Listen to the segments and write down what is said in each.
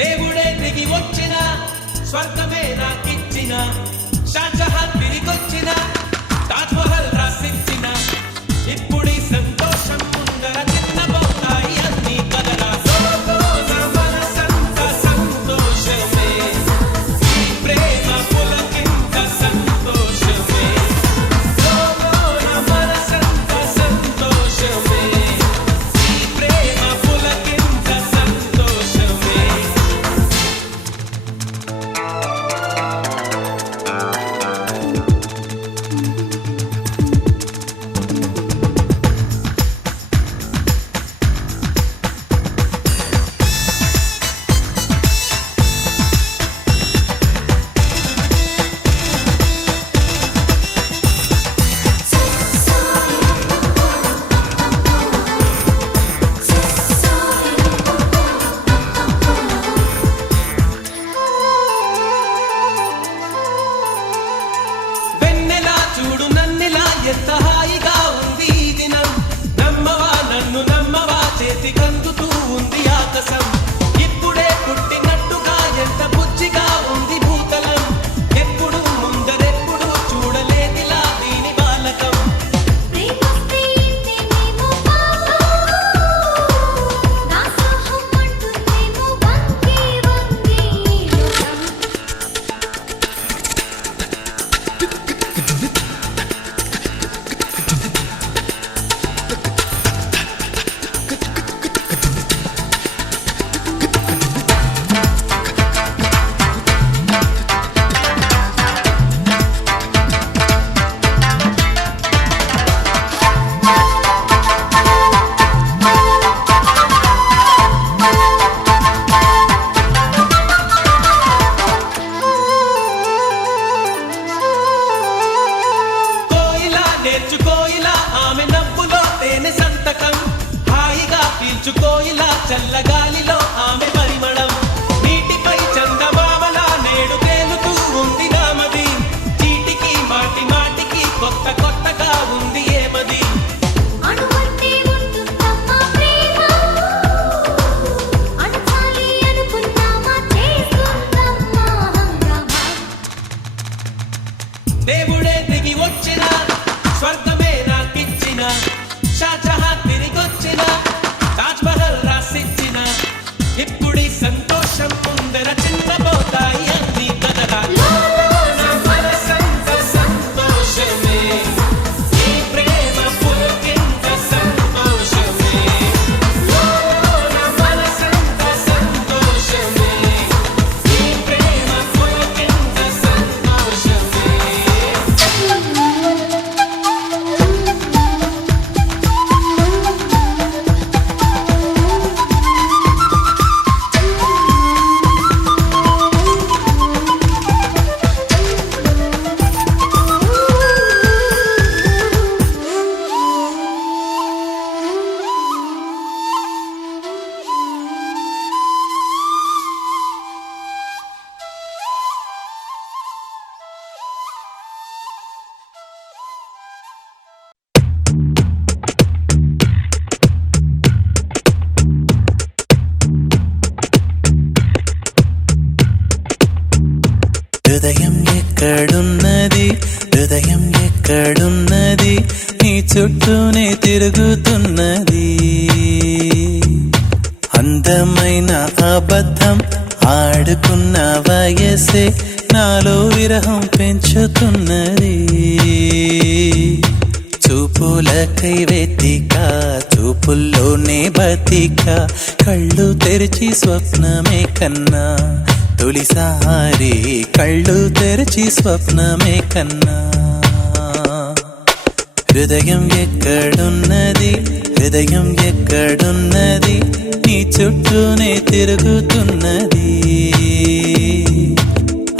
దేవుడే దిగి వచ్చిన స్వర్గమే నాకిచ్చిన షాజహాన్ తిరిగొచ్చిన తాజ్ మహల్ రాసిచ్చిన ఇప్పుడు సంతోషం ముందర చిన్నబోతాయి అన్ని కదరా మనసంత సంతోషమే ఈ ప్రేమ పులకింత సంతోషమే మనసంత సంతోషమే ఈ ప్రేమ పులకింత సంతోషమే. చూడు నన్నిలా ఎంత హాయిగా ఉంది ఈ దినం నమ్మవా నన్ను నమ్మవా చేతి కందుతూ ఉంది ఆకాశం ఇప్పుడే పుట్టినట్టుగా ఎంత బుజ్జిగా ఉంది భూతలం ఎప్పుడు ముందరెప్పుడు చూడలేదిలా దీని బాలకం నేర్చుకోయిలా ఆమె నవ్వులో తేనె సంతకం హాయిగా పీల్చుకోయిలా చల్లగాలిలో ఆమె పరిమళం నీటిపై చందమామలా నేడు తేలుతూ ఉంది నామది చీటికి మాటి మాటికి కొత్త కొత్తగా ఉంది ఏమది దేవుడే దిగి వచ్చిన స్వర్గమే నాకిచ్చిన షాజహాన్ తిరిగొచ్చిన తాజ్ మహల్ రాసిచ్చిన ఇప్పుడు సంతోషం ముందర చిన్నబోతాయి అన్ని కదరా మనసంత సంతోషమే ఈ ప్రేమ పులకింత సంతోషమే మనసంత సంతోషమే ఈ ప్రేమ పులకింత సంతోషమే. హృదయం ఎక్కడున్నది హృదయం ఎక్కడున్నది నీ చుట్టూనే తిరుగుతున్నది అందమైన అబద్ధం ఆడుకున్న వయసే నాలో విరహం పెంచుతున్నది చూపులకై వెతిక చూపుల్లోనే బతిక కళ్ళు తెరిచి స్వప్నమే కన్నా తొలిసారి కళ్ళు తెరిచి స్వప్నమే కన్నా హృదయం ఎక్కడున్నది హృదయం ఎక్కడున్నది నీ చుట్టూనే తిరుగుతున్నది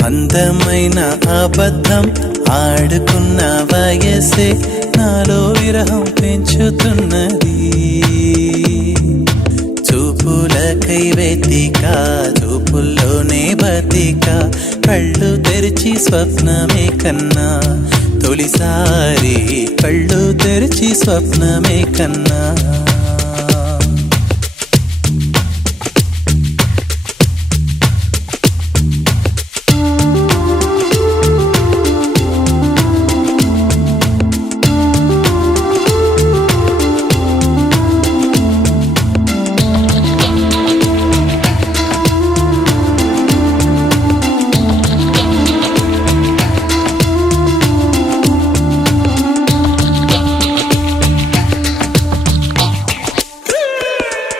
అందమైన అబద్ధం ఆడుకున్న వయసే నాలో విరహం పెంచుతున్నది చూపులకై వెతిక చూపుల్లోనే బతిక కళ్ళు తెరిచి స్వప్నమే కన్నా తొలిసారి కళ్ళు తెరిచి స్వప్నమే కన్నా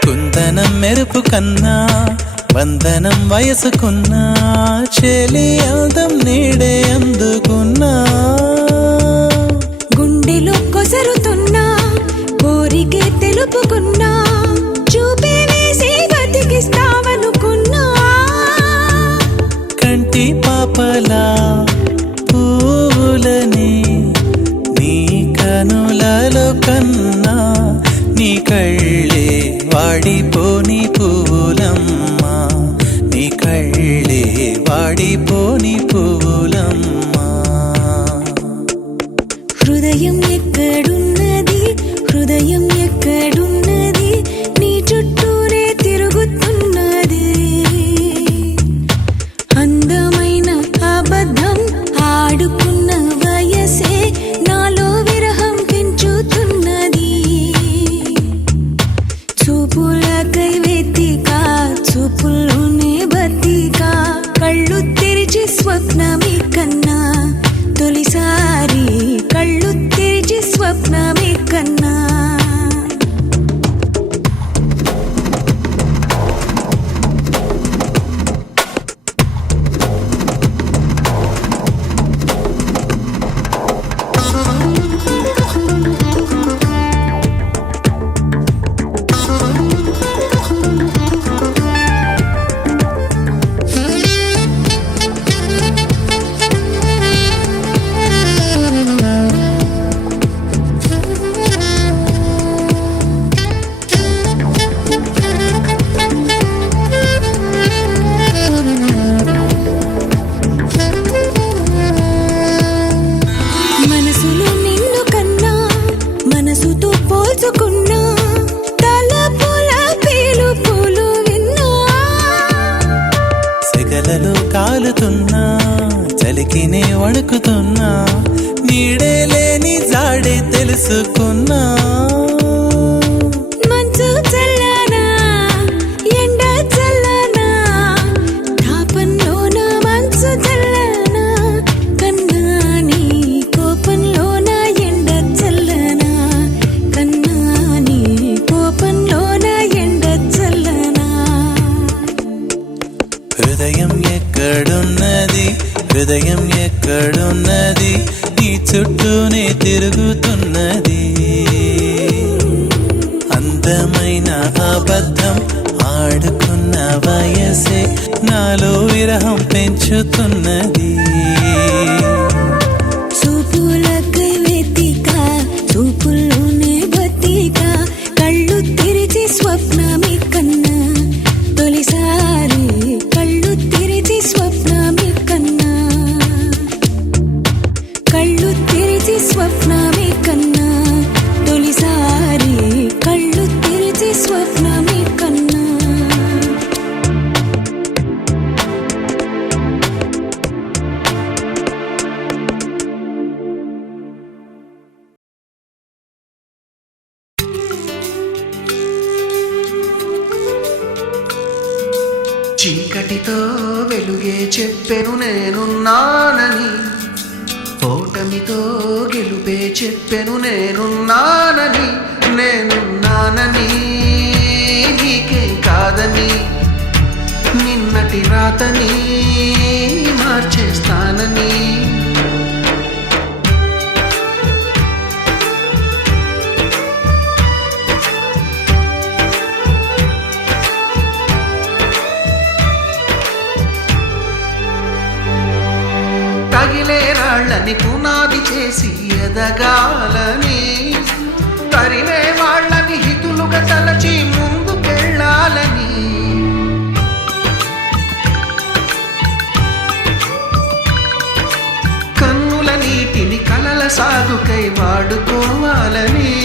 కుందనం మెరుపు కన్నా వందనం వయసుకున్నా చెలి అందం నీడే అందుకున్నా గుండెలో కొసరుతున్నా కోరికే తెలుపుకున్నా చూపే వేసి బతికిస్తావనుకున్నా కంటి పాపలా పూలని నీ కనులలో కన్నా నీ కళ్ళే వాడిపోని పువ్వులమ్మా నీ కళ్ళే వాడిపోని పువ్వులమ్మా హృదయం ఎక్కడున్నది హృదయం ఎక్కడున్నది నీ చుట్టూనే తిరుగుతున్నది అందమైన అబద్ధం ఆడుకున్న వయసే నాలో విరహం పెంచుతున్నది చూపులకై వెతిక చూపుల్లోనే బతిక కళ్ళు తెరిచి స్వప్నమే కన్నా తొలిసారి కళ్ళు తెరిచి స్వప్నమే కన్నా మనసులో నిన్ను కన్నా మనసుతో పోల్చుకున్నా తలపుల పిలుపులు విన్నా సెగలలో కాలుతున్నా చలికినే వణుకుతున్నా నీడే లేని జాడే తెలుసుకున్నా మంచు చల్లనా ఎండ చల్లనా తాపంలోన మంచు చల్లనా కన్నా నీ కోపంలోన ఎండ చల్లనా కన్నా నీ కోపంలోన ఎండ చల్లనా హృదయం ఎక్కడున్నది హృదయం ఎక్కడున్నది నీ చుట్టూనే తిరుగుతున్నది అందమైన అబద్ధం ఆడుకున్న వయసే నాలో విరహం పెంచుతున్నది చూపులకై వెతిక చూపుల్లోనే బతిక కళ్ళు తెరిచి స్వప్నమే కన్నా తొలిసారి కళ్ళు తెరిచి స్వప్నమే కన్నా కళ్ళు తెరిచి స్వప్నమే కన్నా తొలిసారి కళ్ళు తెరిచి స్వప్నమే కన్నా చీకటితో వెలుగే చెప్పెను నేనున్నానని ఓటమితో గెలుపే చెప్పెను నేనున్నానని నేనున్నానని నీకే కాదని నిన్నటి రాతని మార్చేస్తానని వాళ్ళని పునాది చేసి ఎదగాలని, తరిమే వాళ్ళని హితులుగా తలచి ముందుకెళ్ళాలని, కన్నుల నీటిని కలల సాగుకై వాడుకోవాలని,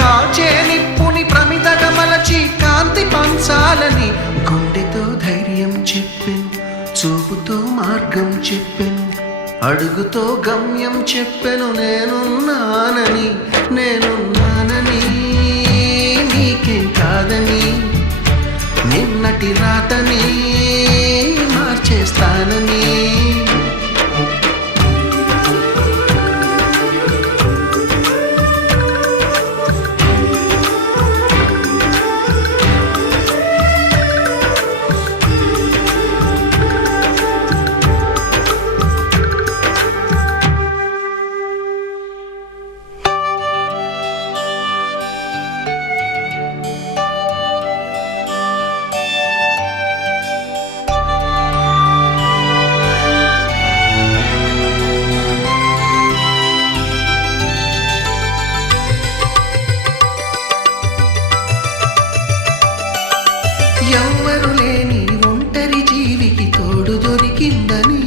కాచే నిప్పుని ప్రమిదగా మలచి కాంతి పంచాలని, గుండెతో ధైర్యం చెప్పెను, చూపుతో మార్గం చెప్పెను, అడుగుతో గమ్యం చెప్పెను, నేనున్నానని, నేనున్నానని, నీకేం కాదని, నిన్నటి రాతని మార్చేస్తానని. ఎవ్వరు లేని ఒంటరి జీవికి తోడు దొరికిందని,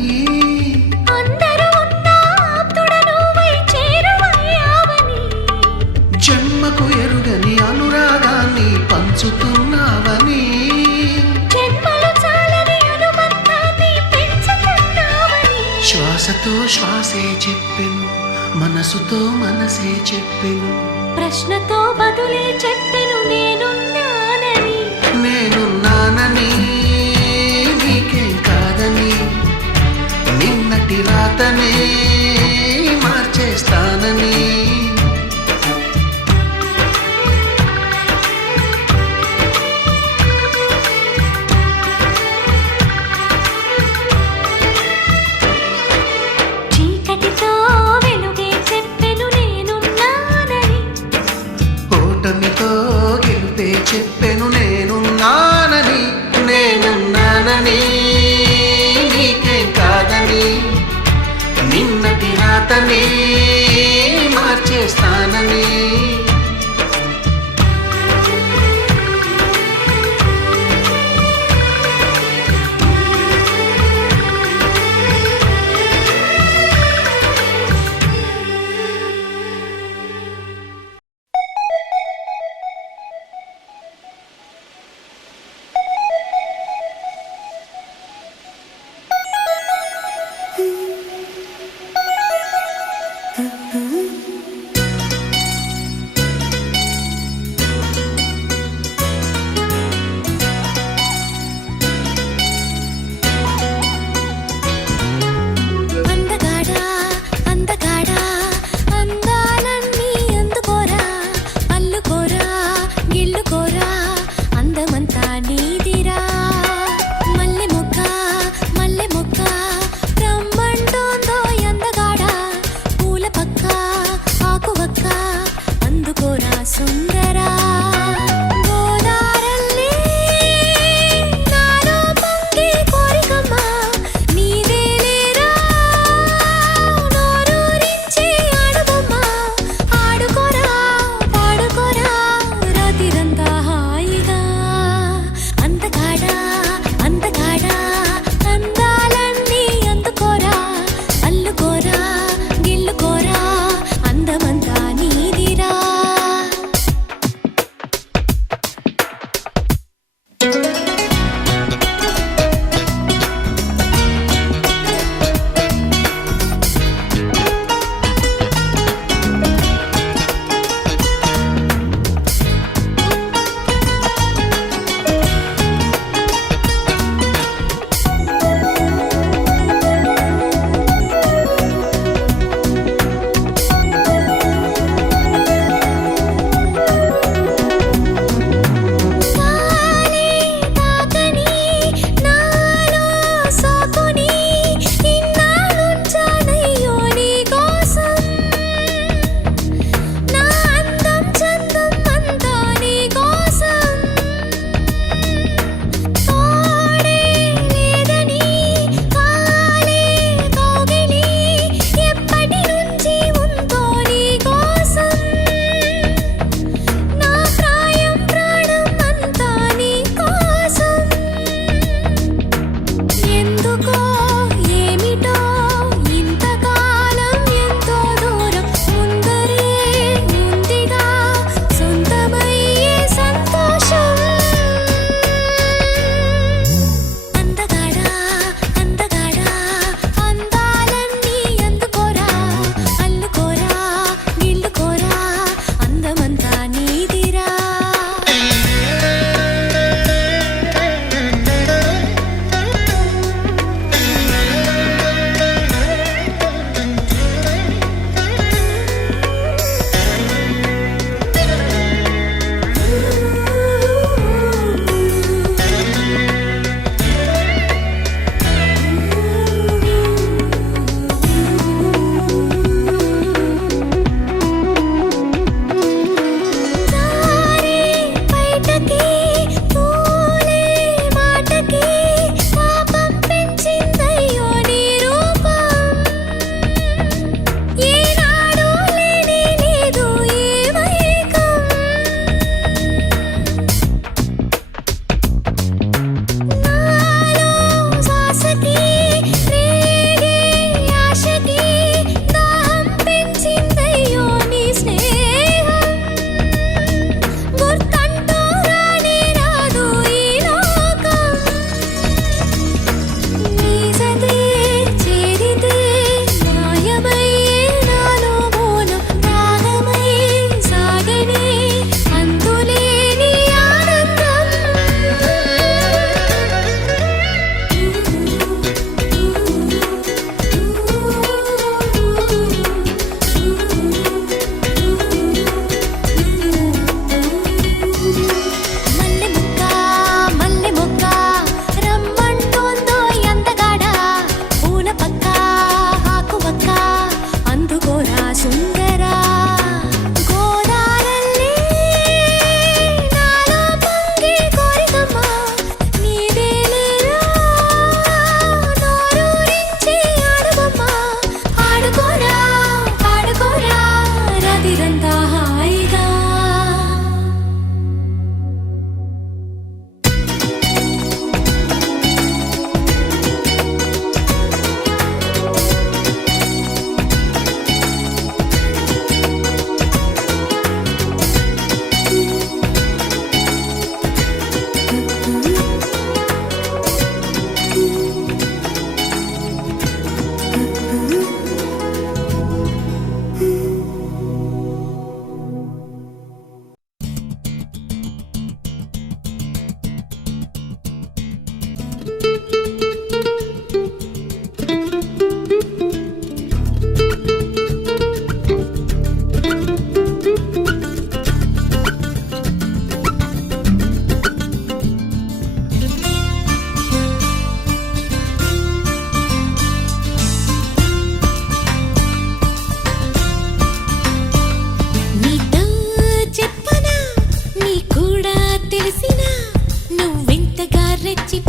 అందరూ ఉన్న ఆప్తుడను వై చేరువయ్యావని, జన్మకు ఎరుగని అనురాగాన్ని పంచుతున్నావని, జన్మలు చాలని అనుబంధాన్ని పెంచుతున్నావని, శ్వాసతో శ్వాసే చెప్పెను, మనసుతో మనసే చెప్పెను, ప్రశ్నతో బదులే చెప్పెను, నేనున్నానని, నేనున్నానని, నీకేం కాదని, నిన్నటి రాతనే మార్చేస్తానని. చీకటితో వెలుగే చెప్పెను, నేనున్నానని, ఓటమితో గెలుపే చెప్పెను, నేనున్నానని, నేనున్నానని, నీకేం కాదని, నిన్నటి రాతనే మార్చేస్తానని.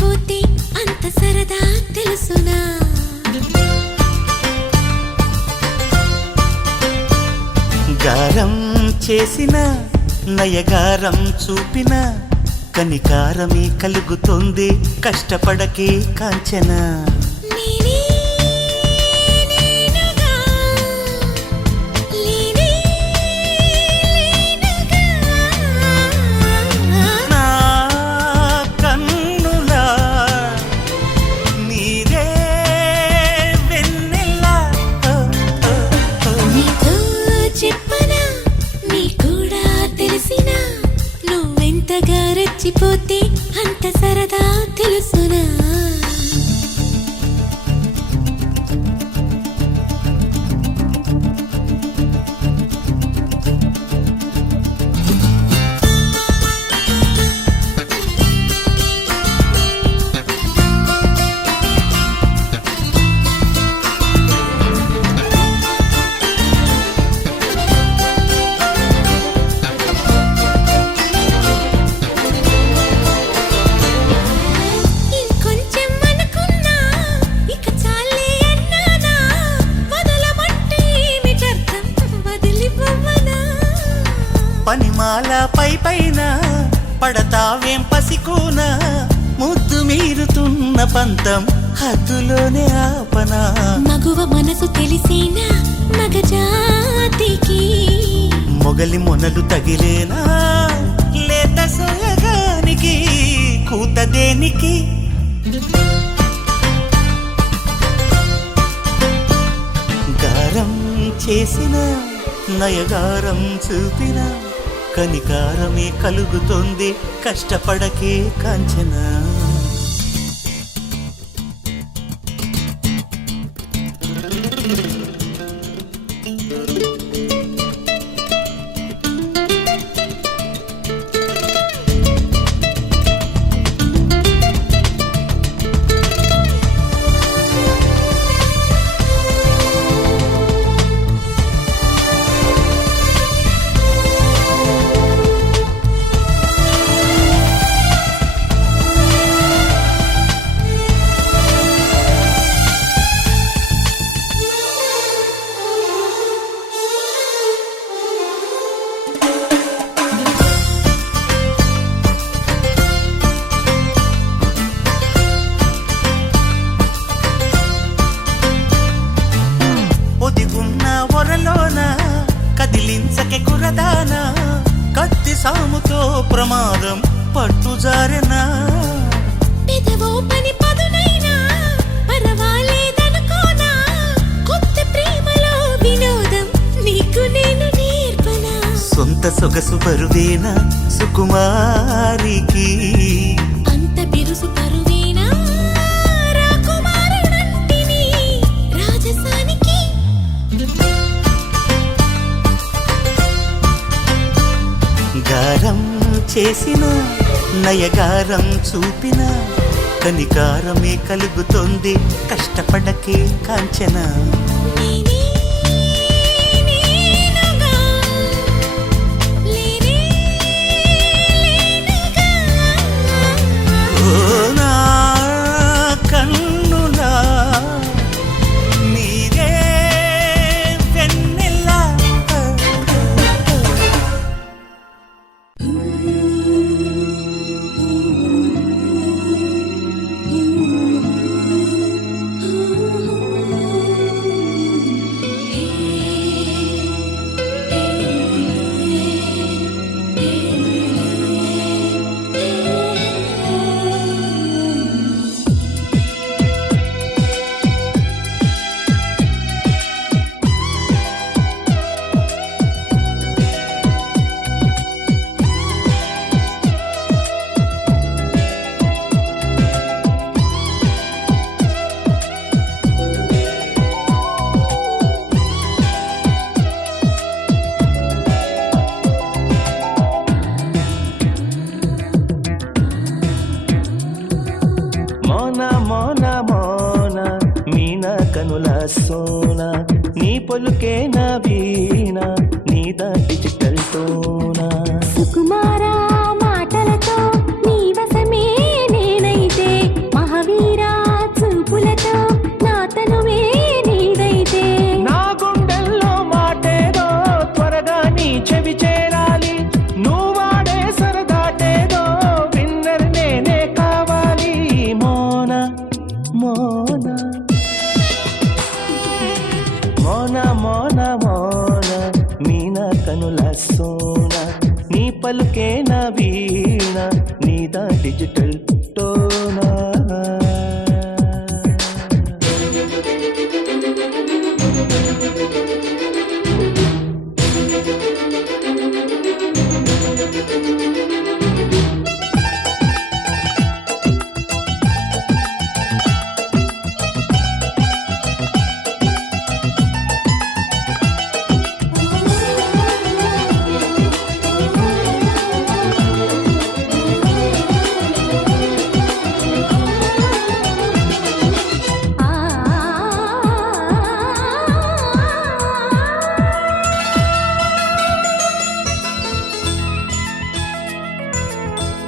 రెచ్చిపోతే అంత సరదా తెలుసునా గారం చేసిన నయగారం చూపిన కనికారమే కలుగుతుంది కష్టపడకే కాంచన నేనే నేనుగా లేనే లేనుగా నా కన్నులా నీదే వెన్నెలా నీతో చెప్పనా నీ కూడా తెలిసినా నువ్వెంతగా రెచ్చిపోతే అంత సరదా తెలుసునా ఇంకొంచెం అనుకున్నా ఇక చాలే అన్నానా వదలమంటే ఏమిటర్థం వదిలిపోవనా పనిమాల పైన పడతావేం పసికోన ముద్దు మీరుతున్న పంతం హద్దులోనే ఆపనా మగువ మనసు తెలిసేనా మగజాతికి మొగలి మొనలు తగిలేనా లేత సోయగానికి కూత దేనికి గారం చేసిన నయగారం చూపిన కనికారమే కలుగుతోంది కష్టపడకే కాంచనా ఒదిగున్న ఒరలోన కదిలించకే కురదానా కత్తి సాముతో ప్రమాదం పట్టుజారెనా పెదవో పని పదునైనా పర్వాలేదనుకోనా కొత్త ప్రేమలో వినోదం నీకు నేను నేర్పనా సొంత సొగసు బరువేనా సుకుమారికి అంత బిరుసు పరువేనా రాకుమారుడంటిని రాజసానికి గారం చేసిన నయగారం చూపిన కనికారమే కలుగుతోంది కష్టపడకే కాంచన నేనే నేనుగా లేనే లేనుగా ఓ నా కన్నులా నీదే వెన్నెలా కనుల సోన నీ పొలుకే నా వీణ నీ దాటి చిట్టల్తోనా సుకుమారా మాటలతో నీ వశమే నేనైతే పలుకే నా వీణ నీదా డిజిటల్ టోనా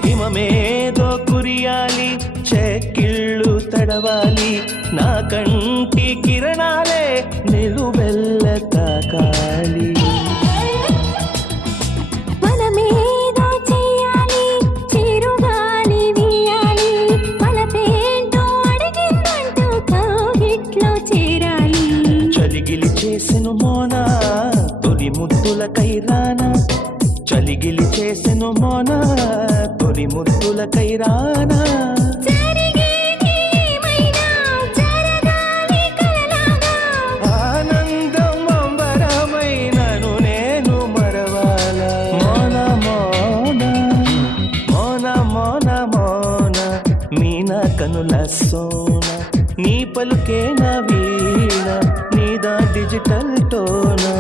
హిమమేదో కురియాలి చెక్కిళ్ళు తడవాలి నా కంటి కిరణాలే నిలువెల్ల తాకాలి మనమేదో చెయ్యాలి చిరుగాలి వీయాలి మనపేంటో అడిగిందంటూ కౌగిట్లో చేరాలి చలిగిలి చేసెను మోనా తొలి ముద్దుల కైరానా చలిగిలి చేసెను మోనా తొలి ముద్దుల కైరానా జరిగేది ఏమైనా జరగాలి కలలాగా ఆనందం అంబరమైనను నేను మరవాలా మోనా మోనా మోనా మోనా మోనా మీనా కనుల సోనా నీ పలుకే నా వీణ నీదా డిజిటల్ టోనా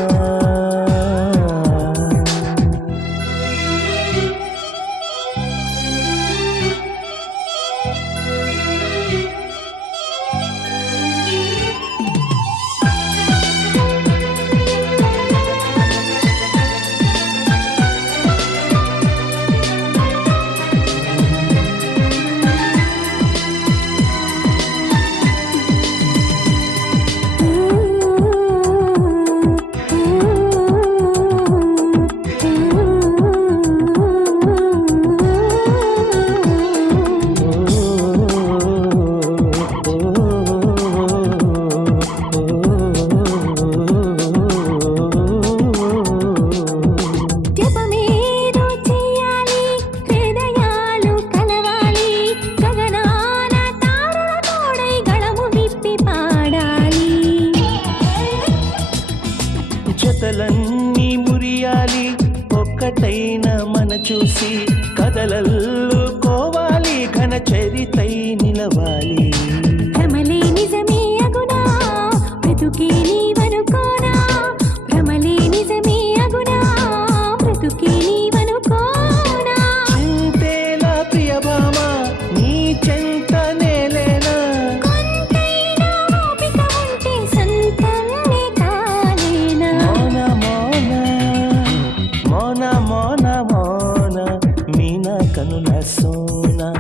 జపమేదో చెయ్యాలి హృదయాలు కలవాలి గగనాన తారల తోడై గళము విప్పి పాడాలి జతలన్నీ మురియాలి ఒక్కటైన మన చూసి కదలల్లుకోవాలి ఘన చరితై నిలవాలి భ్రమలే నిజమే అగునా బ్రతుకే నీవనుకోనా భ్రమలే నిజమే అగునా బ్రతుకే నీవనుకోనా చింతేలా ప్రియభామ నీ చెంత నేలేనా కొంతైనా ఓపిక ఉంటే సంతన్నే కాలేనా మోనా మోనా మోనా మోనా మోనా మీనా కనుల సోనా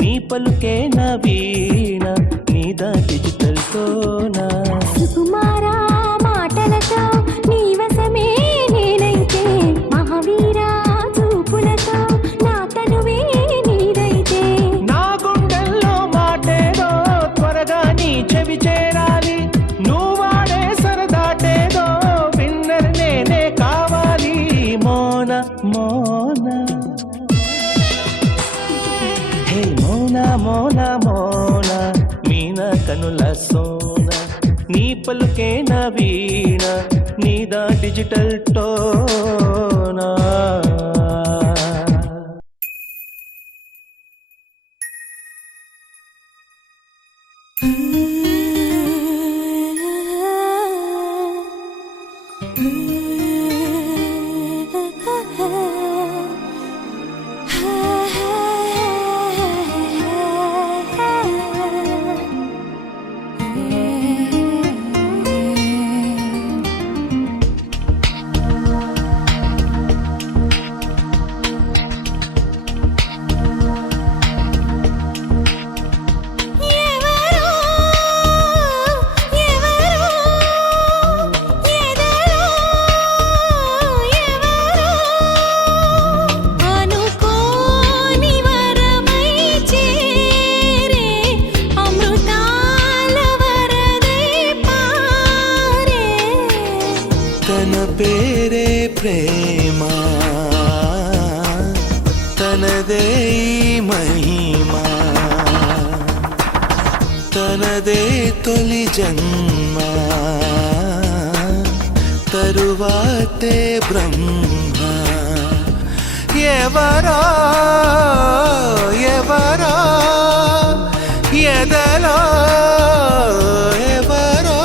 నీ పలుకే నా వీణ నీదా డిజిటల్ టోనా సుకుమారా మాటలతో నీ వశమే నేనైతే మహావీరా చూపులతో నా తనువే నీదైతే నా గుండెల్లో మాటేదో త్వరగా నీ చెవి చేరాలి నువ్వాడే సరదాటేదో విన్నర్ నేనే కావాలి మోనా మోనా హే మోనా మోనా మోనా మీనా కనుల సోనా నీ పలుకే నా వీణ నీదా డిజిటల్ టోనా పేరే ప్రేమ తనదే తొలి జన్మ తరువాతే బ్రహ్మ ఎవరో ఎవరో ఎదలో ఎవరో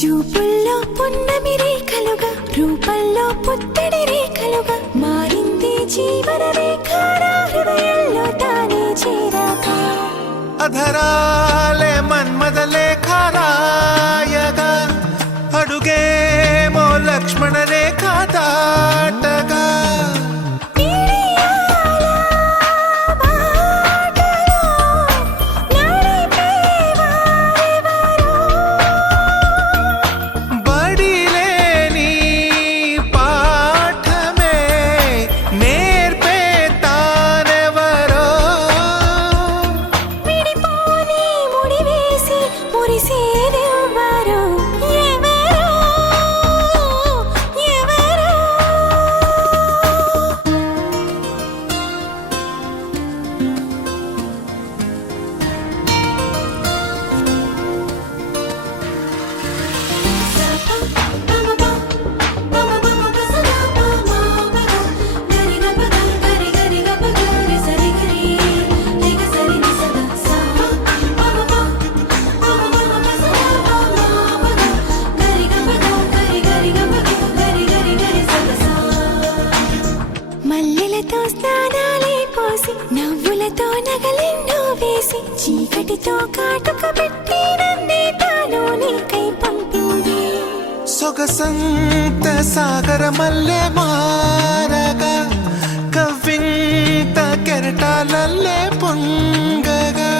చూపుల్లో పున్నమి రేఖలుగా రూపంలో పుత్తడి రేఖలుగా మారింది జీవన రేఖ నా హృదయంలో తానే చేరాక అధరాలే మన్మద లేఖ రాయగా అడుగేమో లక్ష్మణ రేఖ దాటగా నీడియాల బాటలో నడిపేవారెవరో బడిలేని పాఠమే నేర్పే తానెవరో విడిపోని ముడివేసి మురిసేదెవ్వరో ఎవరో ఎవరో మల్లెలతో స్నానాలే పోసి నవ్వులతో నగలెన్నో వేసి చీకటితో కాటుక పెట్టి నన్నే తాను నీకై పంపింది సొగసంత సాగర మల్లె మారగా కవ్వింత కెరటాలల్లే పొంగగా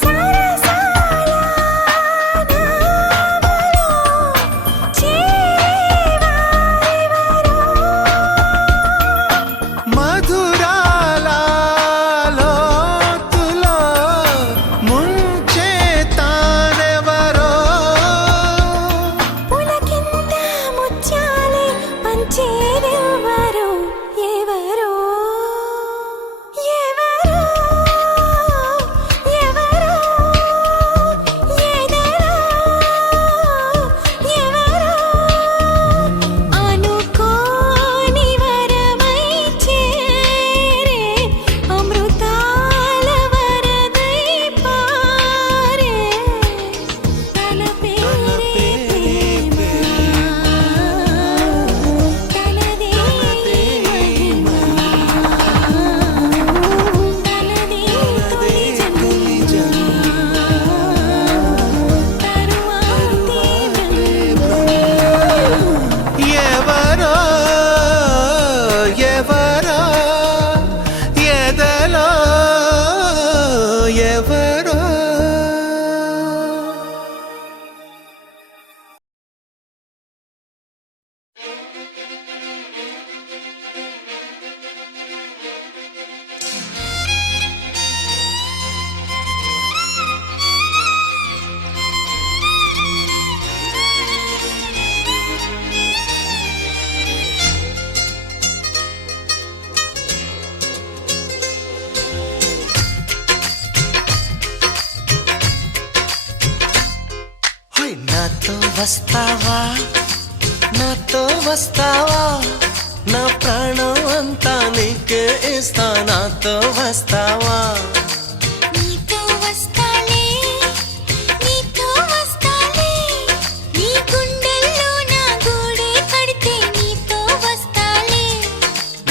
సరసాల నావలో చేరేవారెవరో మధురాల లోతులో ముంచే తానెవరో పులకింత ముత్యాలే పంచేదెవ్వరో ఎవరో ఎవరో ఎవరో ఎదలో ఎవరో అనుకోని వరమై చేరే అమృతాల వరదై పారే తన పేరే తనదే తనదే తొలి జన్మ తరువాతే ఎవరో ఎవరో ఎదలో ఎవరో హోయ్ నాతో వస్తావా నాతో వస్తావా నా ప్రాణం అంతా నీకే ఇస్తా నాతో వస్తావా నీతో వస్తాలే నీతో వస్తాలే నీ గుండెల్లో నా గూడే కడితే నీతో వస్తాలే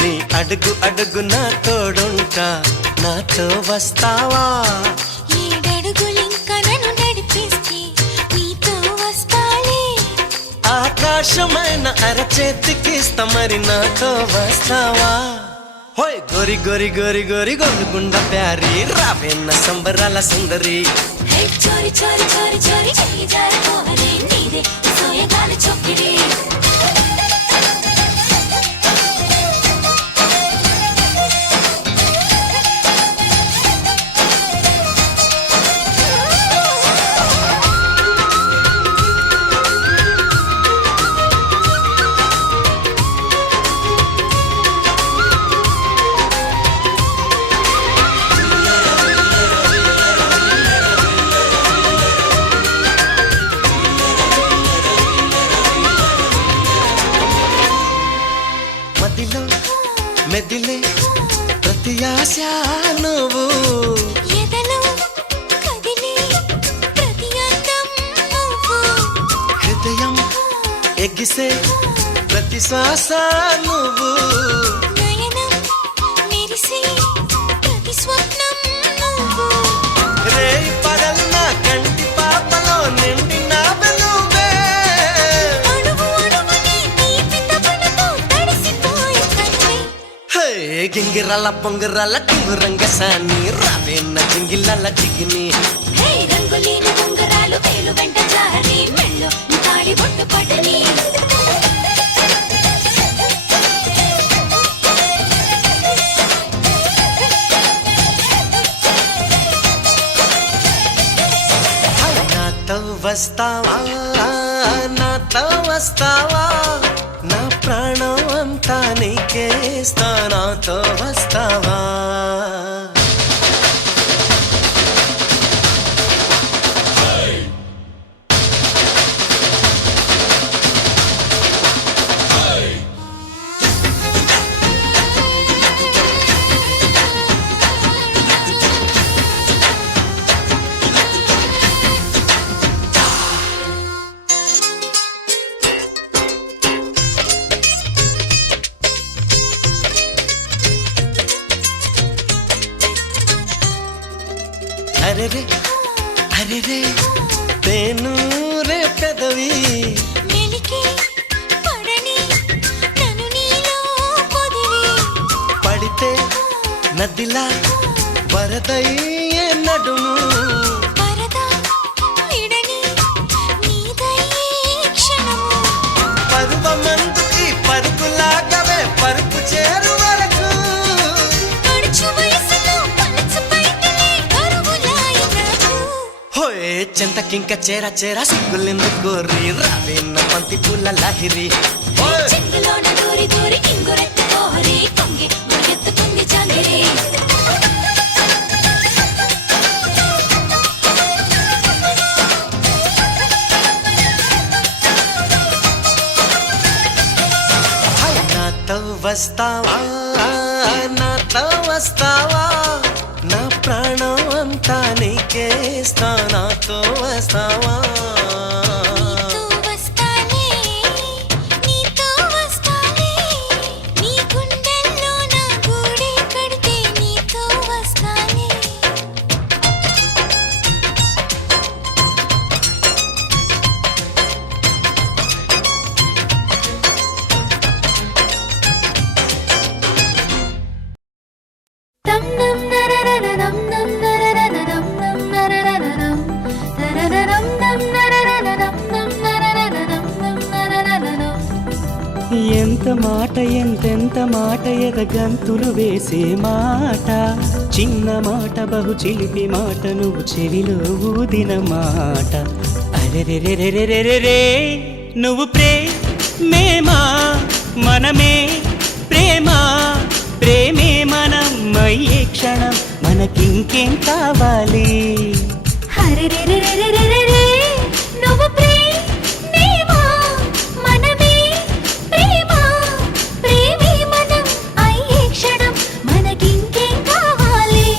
నీ అడుగు అడుగు నా తోడుంటా నాతో వస్తావా ఏడడుగులింక నన్ను నడిపిస్తే నీతో వస్తాలే ఆకాశమైన అరచేతికిస్తా మరి నాతో వస్తావా హోయ్ గోరి గోరి గోరి గోరి గోలుగుండ ప్యారి రావేన్న సంబరాల సుందరి హే చోరి చోరి చోరి చోరి చెయ్యి జారిపోవలే నీదే సోయగాలు చొక్కిడి మదిలో మెదిలే ప్రతి ఆశ నువ్వు ఎదలో కదిలే ప్రతి అందం నువ్వు హృదయం ఎగిసే ప్రతి శ్వాస నువ్వు నయనం మెరిసే ప్రతి స్వప్నం నువ్వు రే పగల్న కంటి పాపలో నిండిన వెలువే అడుగు అడుగుని తీపి తపనతో తడిసిపోయే కన్నే హే గింగిరాల పొంగిరాల టింగురంగ సాని రావేన్న జింగిలాల జిగిని హే రంగులేని ఉంగరాలు వేలు వెంట జారి మెళ్ళో తాళి బొట్టు పడని నాతో వస్తావా నాతో వస్తావా నా ప్రాణం అంతా నీకేస్తా నాతో వస్తావా అరే రే అరే రే తేను రే పెదవి మెలికి పడని నన్ను నీలో పొదివి పడితే నదిలా వరదయ్యే నడుము పరదా విడని నీదయ్యే క్షణము పరువమందు ఈ పరుగులాగవే పరుపు చేరు వరకు గడుచు వయసులో పలచు పైటలే కరువులాయి నాకు హోయ్ చింతకింక చేర చేర సిగ్గులెందు కోరి రావేన్న పంతి పూల లాహిరి ఓయ్! చెంగులోన దూరి దూరి ఇంగురెత్తి కోహరి కొంగి మురియెత్తుకుంది జాంగిరి నాతో వస్తావా నాతో వస్తావా నా ప్రాణం అంతా నీకేస్తా నాతో వస్తావా నీతో వస్తాలే నీతో వస్తాలే నీ గుండెల్లో నా గూడే కడితే నీతో వస్తాలే నం నం నరరరనం నం నరరరనం నం నరరరనం నరరరం నం నరరరనం నం నరరరనం నం నరరరనం ఎంత మాట ఎంతెంత మాట ఎదగంతులు వేసే మాట చిన్న మాట బహు చిలిపి మాట నువ్వు చెవిలో ఊదిన మాట అరెరెరెరెరెరెరే నువ్వు ప్రేమేమా మనమే ప్రేమ ప్రేమే మనం అయ్యే క్షణం మనకింకేం కావాలి హరెరెరెరెరెరెరే నువ్వు ప్రేమేమా మనమే ప్రేమ ప్రేమే మనం అయ్యే క్షణం మనకింకేం కావాలి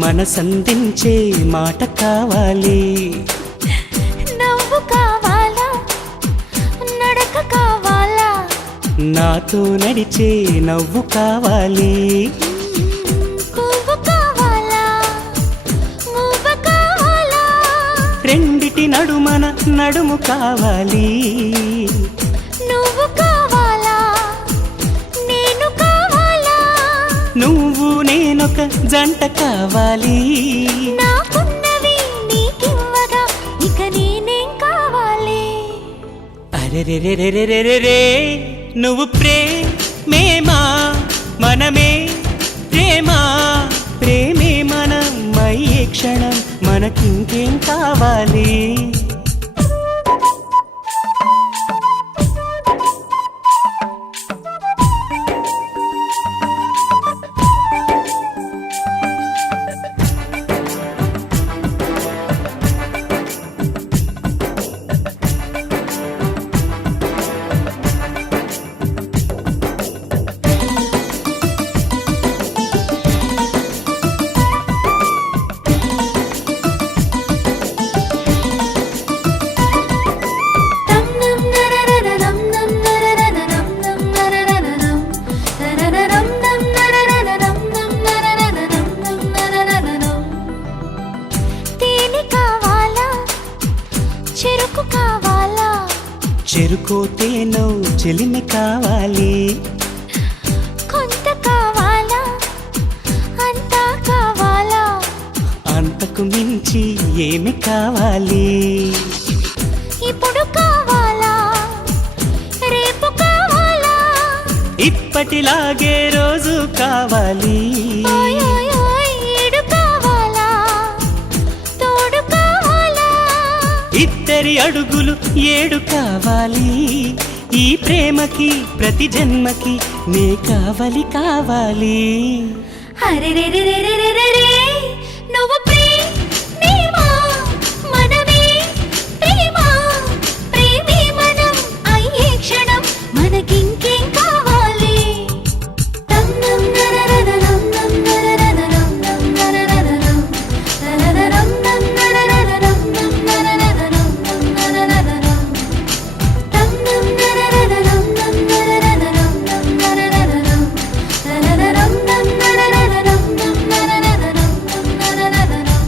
మనసందించే మాట కావాలి. నవ్వు కావాలా, నడక కావాలా, నాతో నడిచే నవ్వు కావాలి. పువ్వు కావాలా, మువ్వ కావాలా, రెండిటి నడుమన నడుము కావాలి. నువ్వు కావాలా, నేను కావాలా, నువ్వు నేనొక జంట కావాలి. నాకున్నవి నీకివ్వగా ఇక నేనేం కావాలి. అరెరెరెరెరెరెరే నువ్వు ప్రేమేమా మనమే ప్రేమ ప్రేమే మనం అయ్యే క్షణం మనకింకేం కావాలి. తేనె కావాలా, చెరుకు కావాలా, చెరుకో తేనో చెలిమి కావాలి. కొంత కావాలా, అంతా కావాలా, అంతకు మించి ఏమి కావాలి. ఇప్పుడు కావాలా, రేపు కావాలా, ఇప్పటిలాగే రోజు కావాలి. ఓయ్ ఓయ్ ఓయ్ ఏడు కావాలా, తోడు కావాలా, ఇద్దరి అడుగులు 7 కావాలి. ఈ ప్రేమకి ప్రతి జన్మకి నే కావాలి కావాలి. అరెరెరెరెరెరెరెరే నువ్వు ప్రేమేమా మనమే ప్రేమ ప్రేమే మనం అయ్యే క్షణం మనకింకేం కావాలి. నం నరరరరం నం నరరరరం నం నరరరరం నరరరం నం నరరరరం నం నరరరరం నం నరరరరం నం నరరరరం నం నరరరరం నం నరరరరం నరరరం నం నరరరరం నం నరరరరం నం నరరరరం.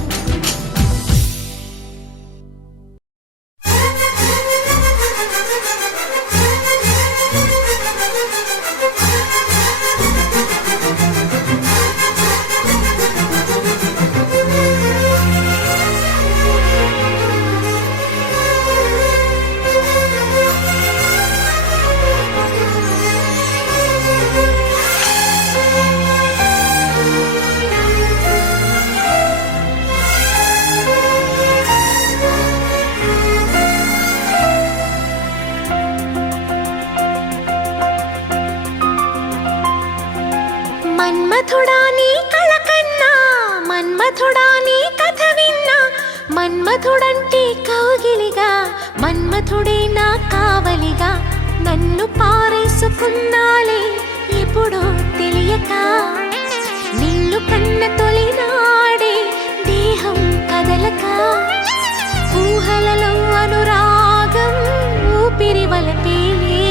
మన్మథుడా నీ కళ కన్నా మన్మథుడా నీ కథ విన్నా మన్మథుడంటే కౌగిలిగా మన్మథుడే నా కావలిగా నన్ను పారేసుకున్నాలే ఎప్పుడో తెలియక నిన్ను కన్న తొలినాడే దేహం కదలక ఊహలలో అనురాగం ఊపిరి వలపేలే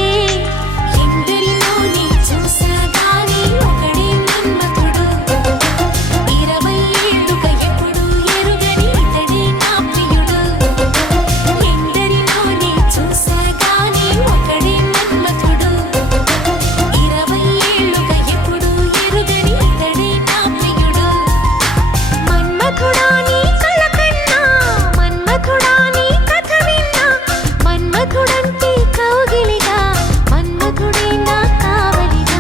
ఎందరిలో నీ చూసాగానే ఒకడే మన్మథుడు 20 ఏళ్ళుగా ఎప్పుడు ఎరుగని ఇతడే నా ప్రియుడు ఎందరిలో నీ చూసాగానే ఒకడే మన్మథుడు 20 ఏళ్ళుగా ఎప్పుడు ఎరుగని ఇతడే నా ప్రియుడు మన్మథుడా నీ కళ కన్నా మన్మథుడా నీ కథ విన్నా మన్మథుడంటే కౌగిలిగా మన్మథుడే నా కావలిగా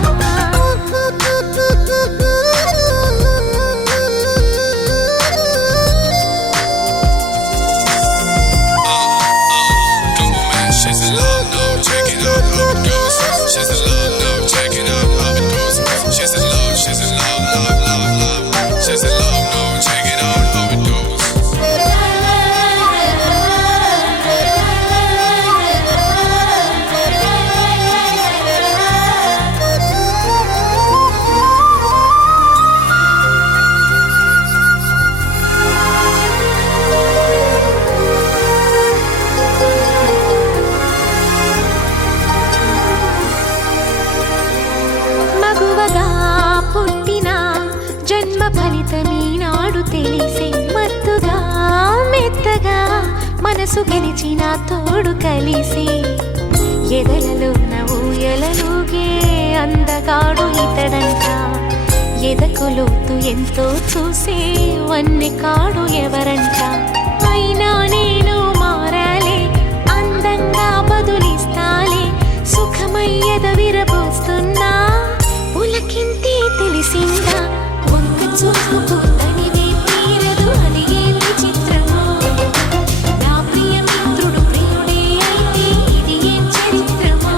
She's in love, no, check it out, how it goes. She's in love, no, check it out, how it goes. She's in love, love, love, love. She's in love, no, check it out, how it goes. ఫలితమీనాడు తెలిసే మత్తుగా మెత్తగా మనసు గెలిచిన తోడు కలిసి ఎదలలో ఊయలలుగే అందగాడు ఇతడంట ఎదకు లోతు ఎంతో చూసే వన్నె కాడు ఎవరంట అయినా నేను మారాలే అందంగా బదులిస్తాలే సుఖమయ్యద విరబోస్తున్నా పులకింతే తెలిసిందా ఒక్క చూపు తనివే తీరదు అది ఏమి చిత్రమో నా ప్రియ మిత్రుడు ప్రియుడే అయితే ఇది ఏం చరిత్రమో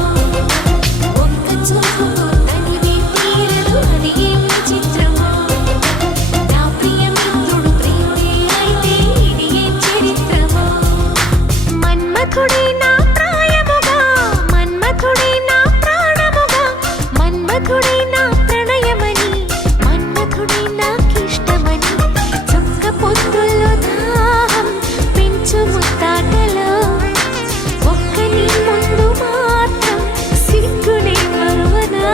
ఒక్క చూపు తనివే తీరదు అది ఏమి చిత్రమో నా ప్రియ మిత్రుడు ప్రియుడే అయితే ఇది ఏం చరిత్రమో మన్మథుడే నా ప్రాయముగా మన్మథుడే నా ప్రాణముగా మన్మథుడే నా ప్రణయమని మన్మథుడే నాకిష్టమని చొక్క పొద్దుల్లో దాహం పెంచు ముత్తాటలో ఒక్క నీ ముందు మాత్రం సిగ్గునే మరువనా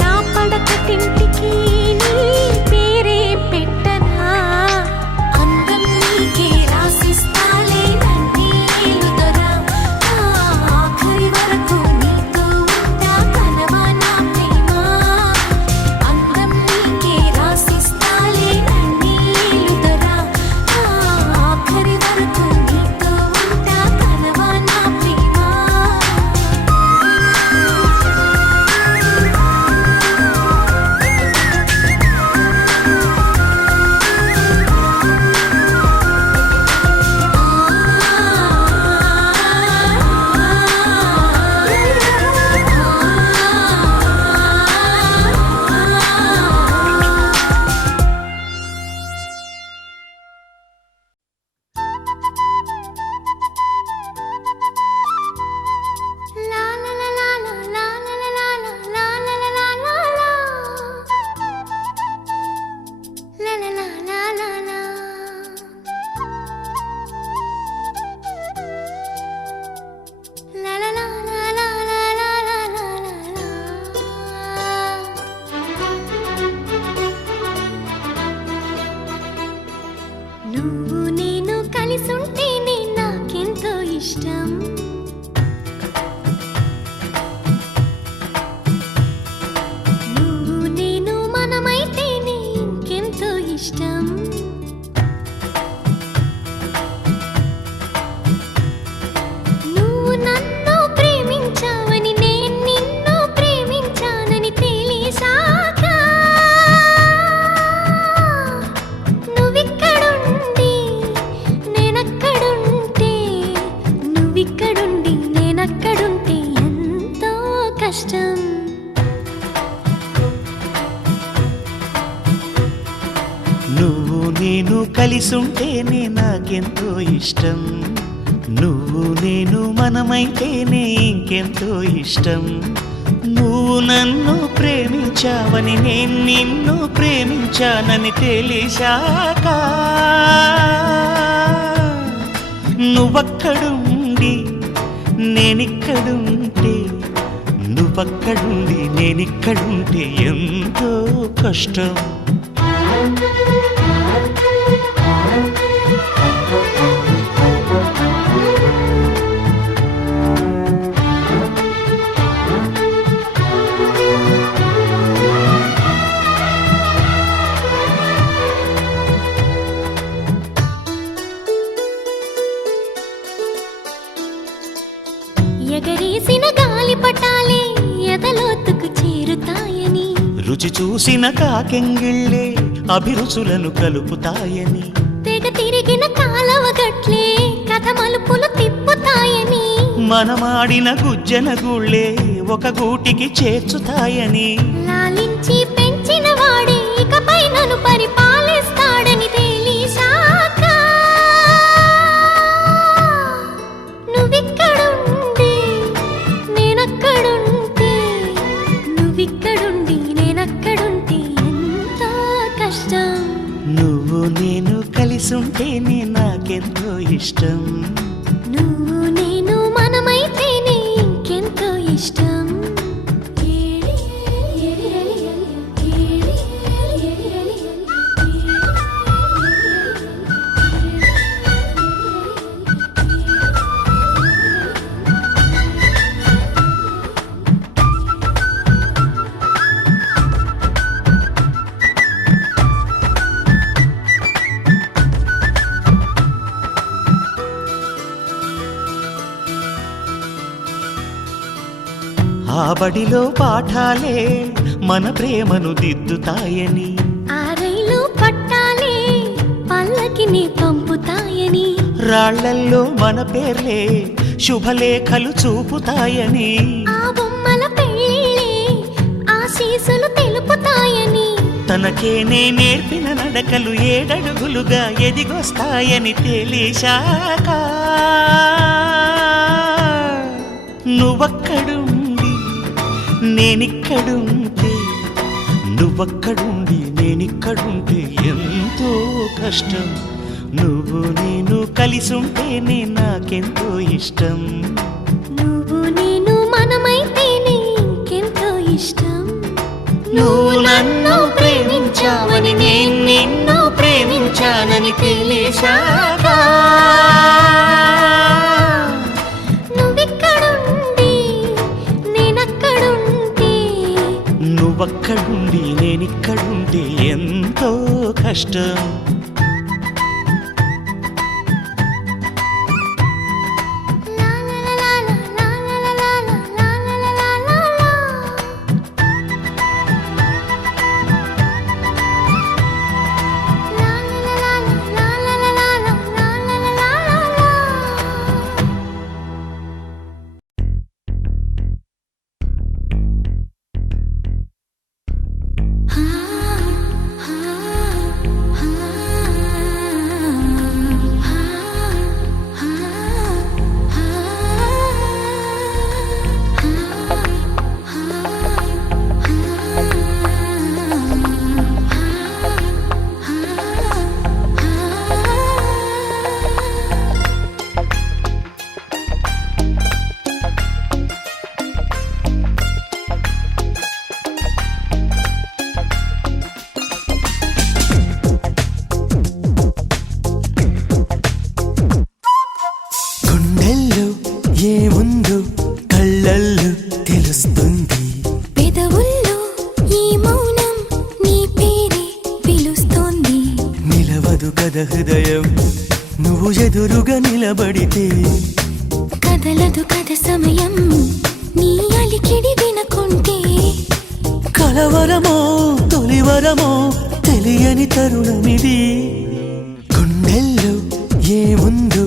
నా పడక తింటికి నీ పేరే పెట్టనా అందం నీకే రాసిస్తాలే నన్ను ఏలుదొరా ఆఖరి వరకు నీతో ఉంటా కనవా నా ప్రేమ అందం నీకే రాసిస్తాలే నన్ను ఏలుదొరా ఆఖరి వరకు నీతో ఉంటా కనవా నా ప్రేమ నువ్వు నేను కలిసుంటేనే నాకెంతో ఇష్టం నువ్వు నేను మనమైతేనే ఇంకెంతో ఇష్టం నువ్వు నన్ను ప్రేమించావని నేను నిన్ను ప్రేమించానని తెలిసాక నువ్విక్కడుండి నేనక్కడుంటే నువ్విక్కడుండి నేనక్కడుంటే ఎంతో కష్టం నువ్వు నేను కలిసుంటేనే నాకెంతో ఇష్టం నువ్వు నేను మనమైతేనే ఇంకెంతో ఇష్టం నువ్వు నన్ను ప్రేమించావని నేను నిన్ను ప్రేమించానని తెలిసాక నువ్వక్కడుండి నేనిక్కడుంటే నువ్వక్కడుండి నేనిక్కడుంటే ఎంతో కష్టం ఎగరేసిన గాలిపటాలే ఎదలోతుకు చేరుతాయని రుచి చూసిన కాకెంగిళ్ళే అభిరుచులను కలుపుతాయని తెగ తిరిగిన కాలవ గట్లే కథ మలుపులు తిప్పుతాయని మనమాడిన గుజ్జన గుళ్ళే ఒక గూటికి చేర్చుతాయని లాలించి పెంచిన వాడే ఇకపై నన్ను పరిపాలిస్తాడని తెలిసాక నువ్విక్కడుండి నేనక్కడుంటే నువ్విక్కడుండి నేనక్కడుంటే ఎంతో కష్టం నువ్వు నేను కలిసుంటేనే నాకెంతో ఇష్టం నువ్వు నేను మనమైతేనే ఇంకెంతో ఇష్టం AD AD AD AD AD AD AD బడిలో పాఠాలే మన ప్రేమను దిద్దుతాయని, ఆ రైలు పట్టాలే పల్లకిని పంపుతాయని, రాళ్లల్లో మన పేర్లే శుభలేఖలు చూపుతాయని, ఆ బొమ్మల పెళ్ళిళ్ళే ఆశీసులు తెలుపుతాయని, తనకేనే నేర్పిన నడకలు ఏడడుగులుగా ఎదిగొస్తాయని తెలిసాక నువ్వక్కడుండి నేనిక్కడుంటే, నువ్వక్కడుండి నేనిక్కడుంటే ఎంతో కష్టం. నువ్వు నేను కలిసుంటేనే నాకెంతో ఇష్టం. నువ్వు నేను మనమైతేనే ఇంకెంతో ఇష్టం. నువ్వు నన్ను ప్రేమించావని నేను నిన్ను ప్రేమించానని తెలిసాక నువ్వెక్కడుండి నేనక్కడుంటే, నువ్వక్కడుండి నేనిక్కడుంటే ఎంతో కష్టం. గుండెల్లో ఏముందో కళ్ళల్లో తెలుస్తుంది, పెదవుల్లో ఈ మౌనం నీ పేరే పిలుస్తోంది. నిలవదు కథ హృదయం నువ్వు ఎదురుగా నిలబడితే, కదలదు కథ సమయం నీ అలికిడి వినకుంటే, కలవరమో తొలివరమో తెలియని తరుణమిది. గుండెల్లో ఏముందో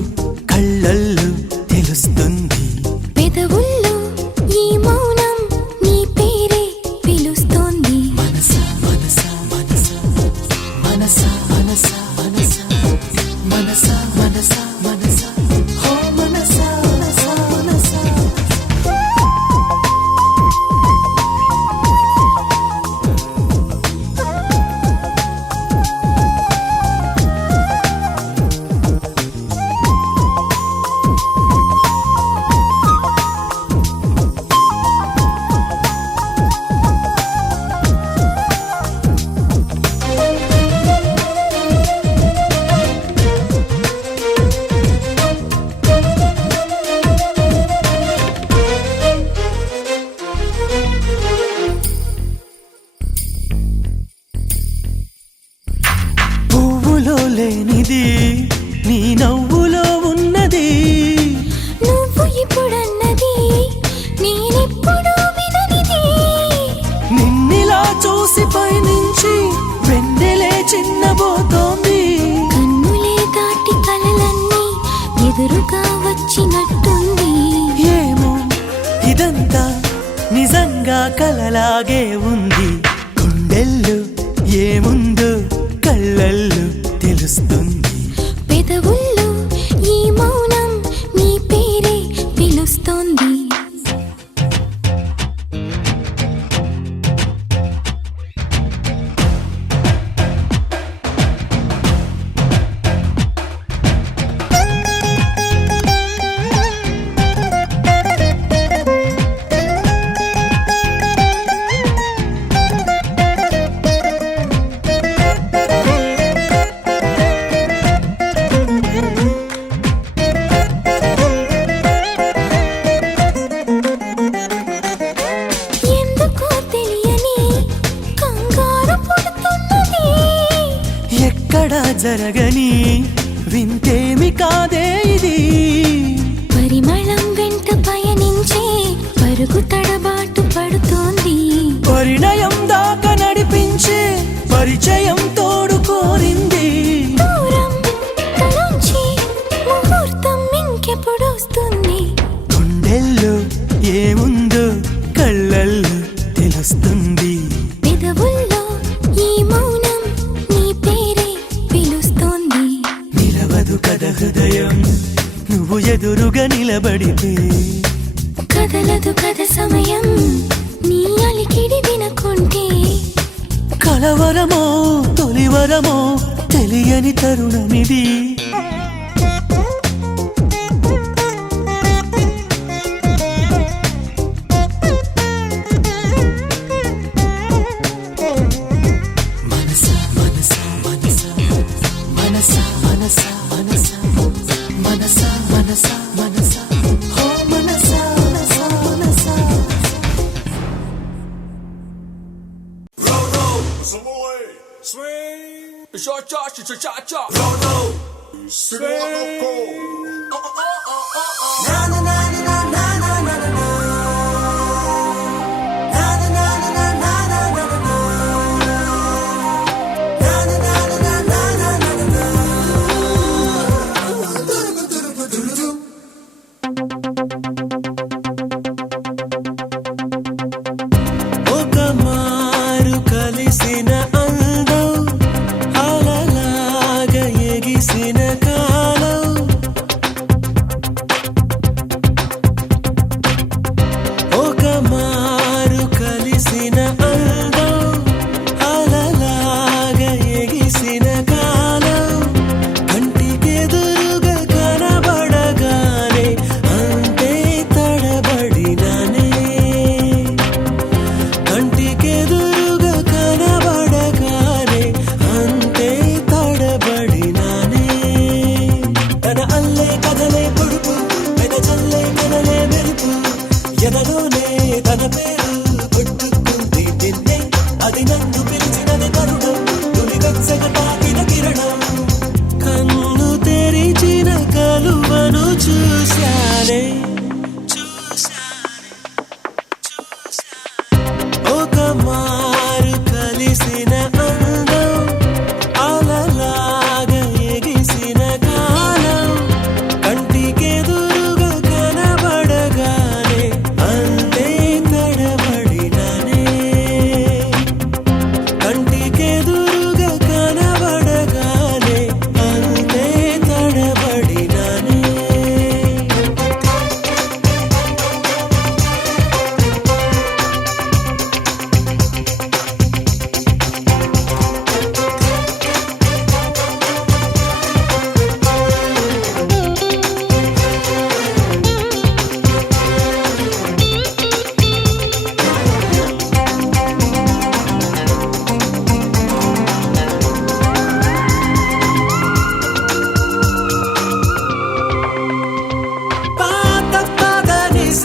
కళ్ళల్లో తెలుస్తుంది, పెదవుల్లో ఈ మౌనం నీ పేరే పిలుస్తోంది. మనసా మనసా మనసా మనసా మనసా మనసా మనసా మనసా మనసా ఓ మనసా మనసా మనసా. పువ్వులో లేనిది నీ నవ్వులో ఉన్నది, నువ్వు ఇప్పుడన్నది నేనెప్పుడు విననిది. నిన్నిలా చూసి పైనుంచి వెన్నెలే చిన్నబోతోంది. కన్నులే దాటి కలలన్నీ ఎదురుగా వచ్చినట్టుంది. ఏమో ఇదంతా నిజంగా కలలాగే ఉంది. గుండెల్లో ఏముందో కళ్ళల్లో తెలుస్తుంది, పెదవుల్లో ఈ మౌనం నీ పేరే పిలుస్తోంది. ఎందుకో తెలియని కంగారు పుడుతున్నది. ఎక్కడా జరగని వింతేమి కాదే ఇది. పరిమళం వెంట పయనించే పరుగు తడబాటు కదా హృదయం నువ్వు ఎదురుగా నిలబడితే కదలదు కథ సమయం నీ అలికిడి వినకుంటే కలవరమో తొలివరమో తెలియని తరుణమిది ఒక మారు కలిసిన అందం అలలాగా ఎగిసిన కాలం ఒక మారు కలిసిన అందం అలలాగా ఎగిసిన కాలం కంటికెదురుగా కనబడగానే అంతే తడబడినానే కంటికెదురుగా కనబడగానే అంతే తడబడినానే తన అల్లే కదలే పొడుపు పెద చల్లే కదలే మెరుపు ఎదలోనే తన పేరు కొట్టుకుంది నిన్నే అది నన్ను పిలిచినది తరుణం తొలి వెచ్చగా తాకిన కిరణం కన్ను తెరిచిన కలువను చూశానే ఒక మారు కలిసిన అందం అలలాగా ఎగిసిన కాలం కంటికెదురుగా కనబడగానే అంతే తడబడినానే కంటికెదురుగా కనబడగానే అంతే తడబడినానే పాత పదనిస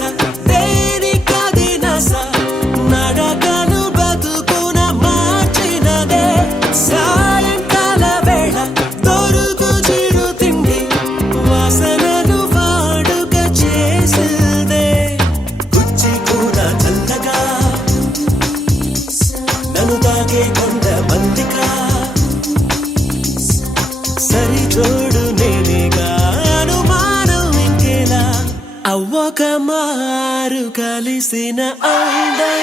దేనికది నస నడకను బతుకున మార్చినదే సాయంకాల వేళ దొరుకు చిరు తిండి వాసనను వాడుక చేసిందే కుచ్చి కూడా చల్లగా నన్ను తాగే కొండ మందిగా సరి జోడు నేనేగా అనుమానం ఇంకేలా అవ్వక మారు కలిసిన అందం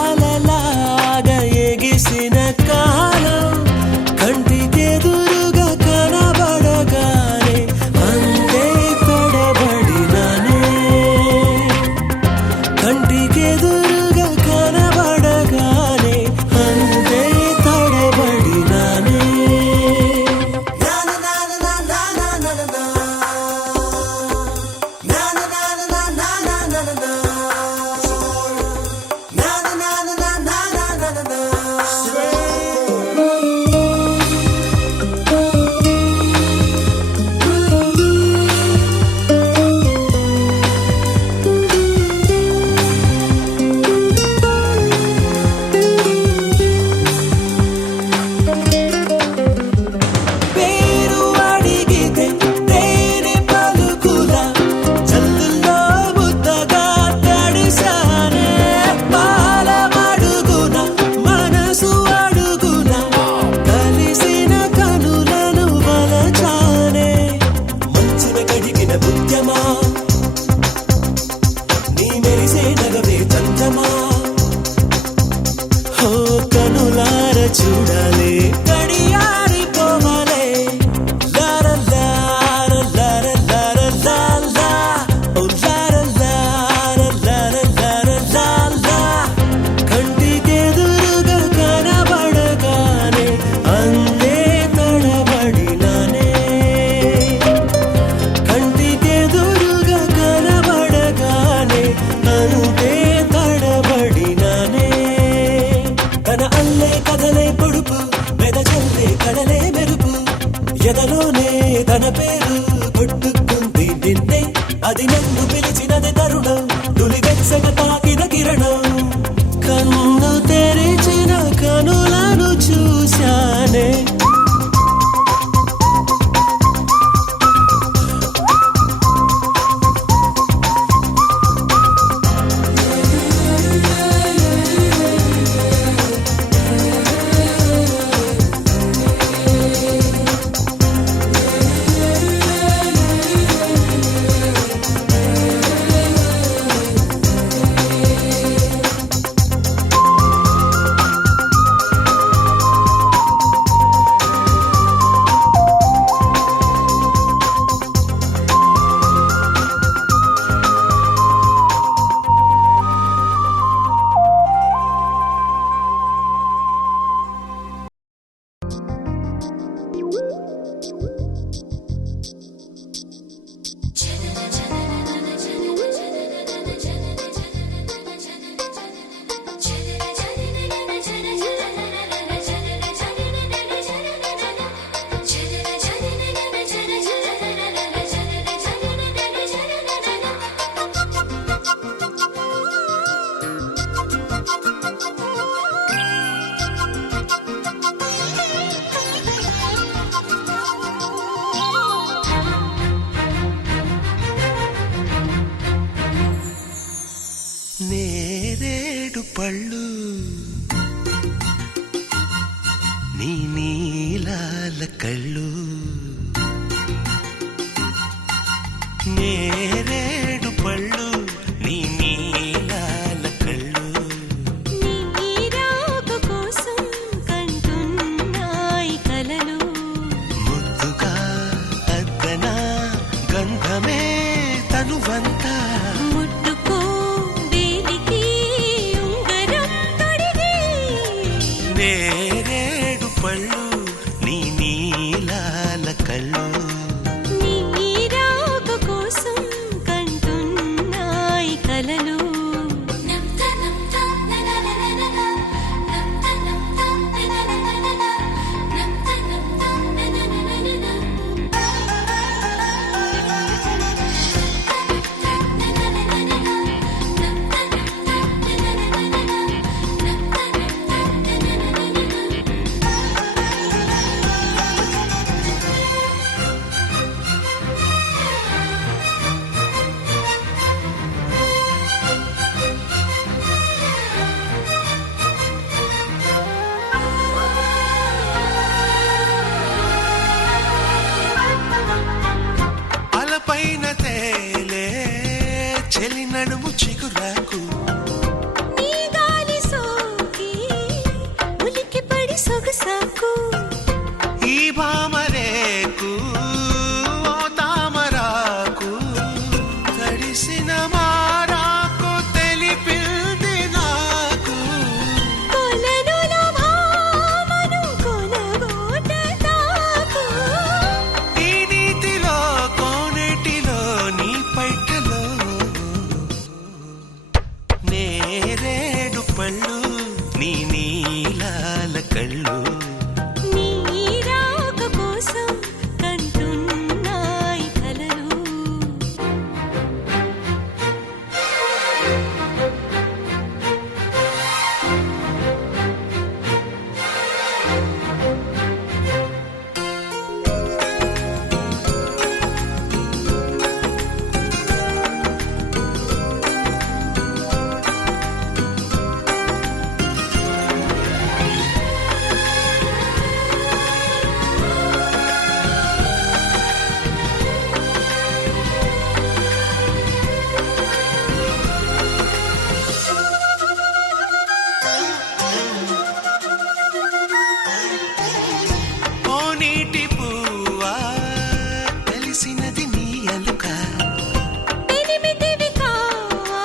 అలలాగా ఎగిసిన కాలం కంటికెదురుగా కనబడగానే అంతే తడబడినానే కంటికెదురుగా కనబడగానే అంతే తడబడినానే పేరు అడిగితే తేనె పలుకుల జల్లుల్లో ముద్దగా తడిసానే పాల మడుగున మనసు అడుగున కలిసిన కనులను వలచానే మంచిన కడిగిన ముత్యమా నీ మెరిసే నగవే చందమా హో కనులార చూడాలే కడియారిపోవాలే లారలా కలలే పొడుపు మెదజల్లే కడలే మెరుపు ఎదలోనే తన పేరు కొట్టుకుంది నిన్నే అది నన్ను పిలిచినది తరుణం నులి వెచ్చగ తాకిన కిరణం కన్ను తెరిచిన కనులను చూశానే నేరేడు పళ్ళు నీ నీలాల కళ్ళు నేరేడు పళ్ళు నీ నీలాల కళ్ళు నీరాకు కోసం కంటున్నాయి కలలు ముద్దుగా అద్దనా గంధమే తనువంతా ముట్టుకో వేలికి ఉంగరం తొడిగి నేరేడు పళ్ళు నీ నీలాల కళ్ళు నీరాకు కోసం కంటున్నాయి కలలు నమ్త నమ్త నననననన నమ్త నమ్త నననననన నమ్త నమ్త నననననన అలపైన తేలే చెలి నడుము చిగురాకు నీ గాలి సోకి ఉలికి పడి సొగసాకు ఈ భామరేకు ఓ తామరాకు తడిసిన మారాకు తెలిపింది నాకు కొలనుల భామను కొలగోట తాకు ఈ నీతిలో కోనేటిలో నీ పైటలో నేరేడు పళ్ళు నీ నీలాల కళ్ళు నీరాకు కోసం కంటున్నాయి కలలు ఓ నీటి పువ్వా తెలిసినది నీ అలుక ఎనిమిదివి కావా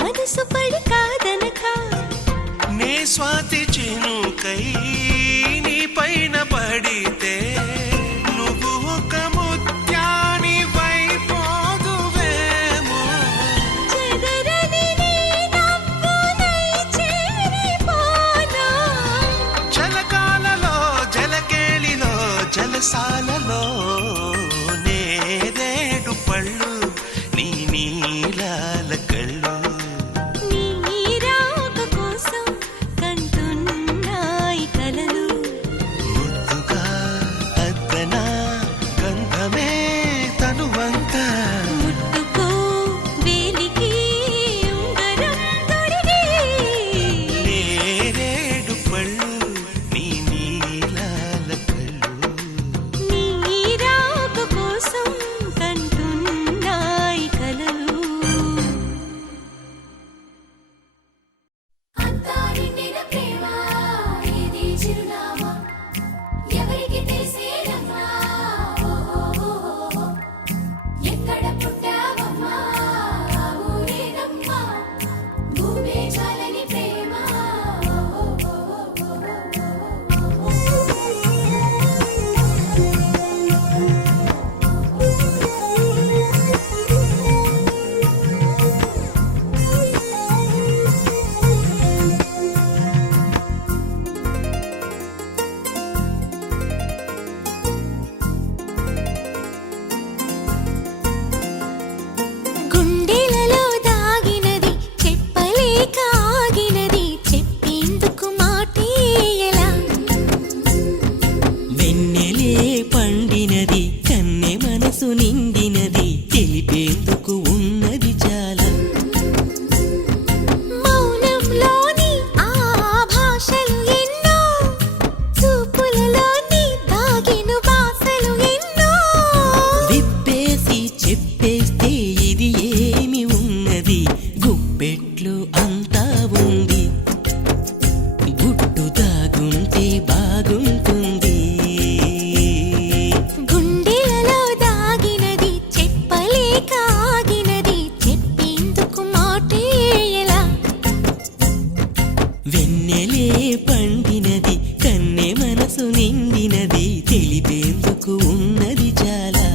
మనసు పడి కాదనక నే స్వాతి చినుకై నీ పైన పడితే నువ్వు ఒక ముత్యాని వైపోదువేమో చెదరని నీ నవ్వునై చేరిపోనా దాగుంటే బాగుంటుంది. గుండెలలో దాగినది చెప్పలేక ఆగినది చెప్పేందుకు మాటే ఎలా వెన్నెలే పండినది కన్నె మనసు నిండినది తెలిపేందుకు ఉన్నది చాలా.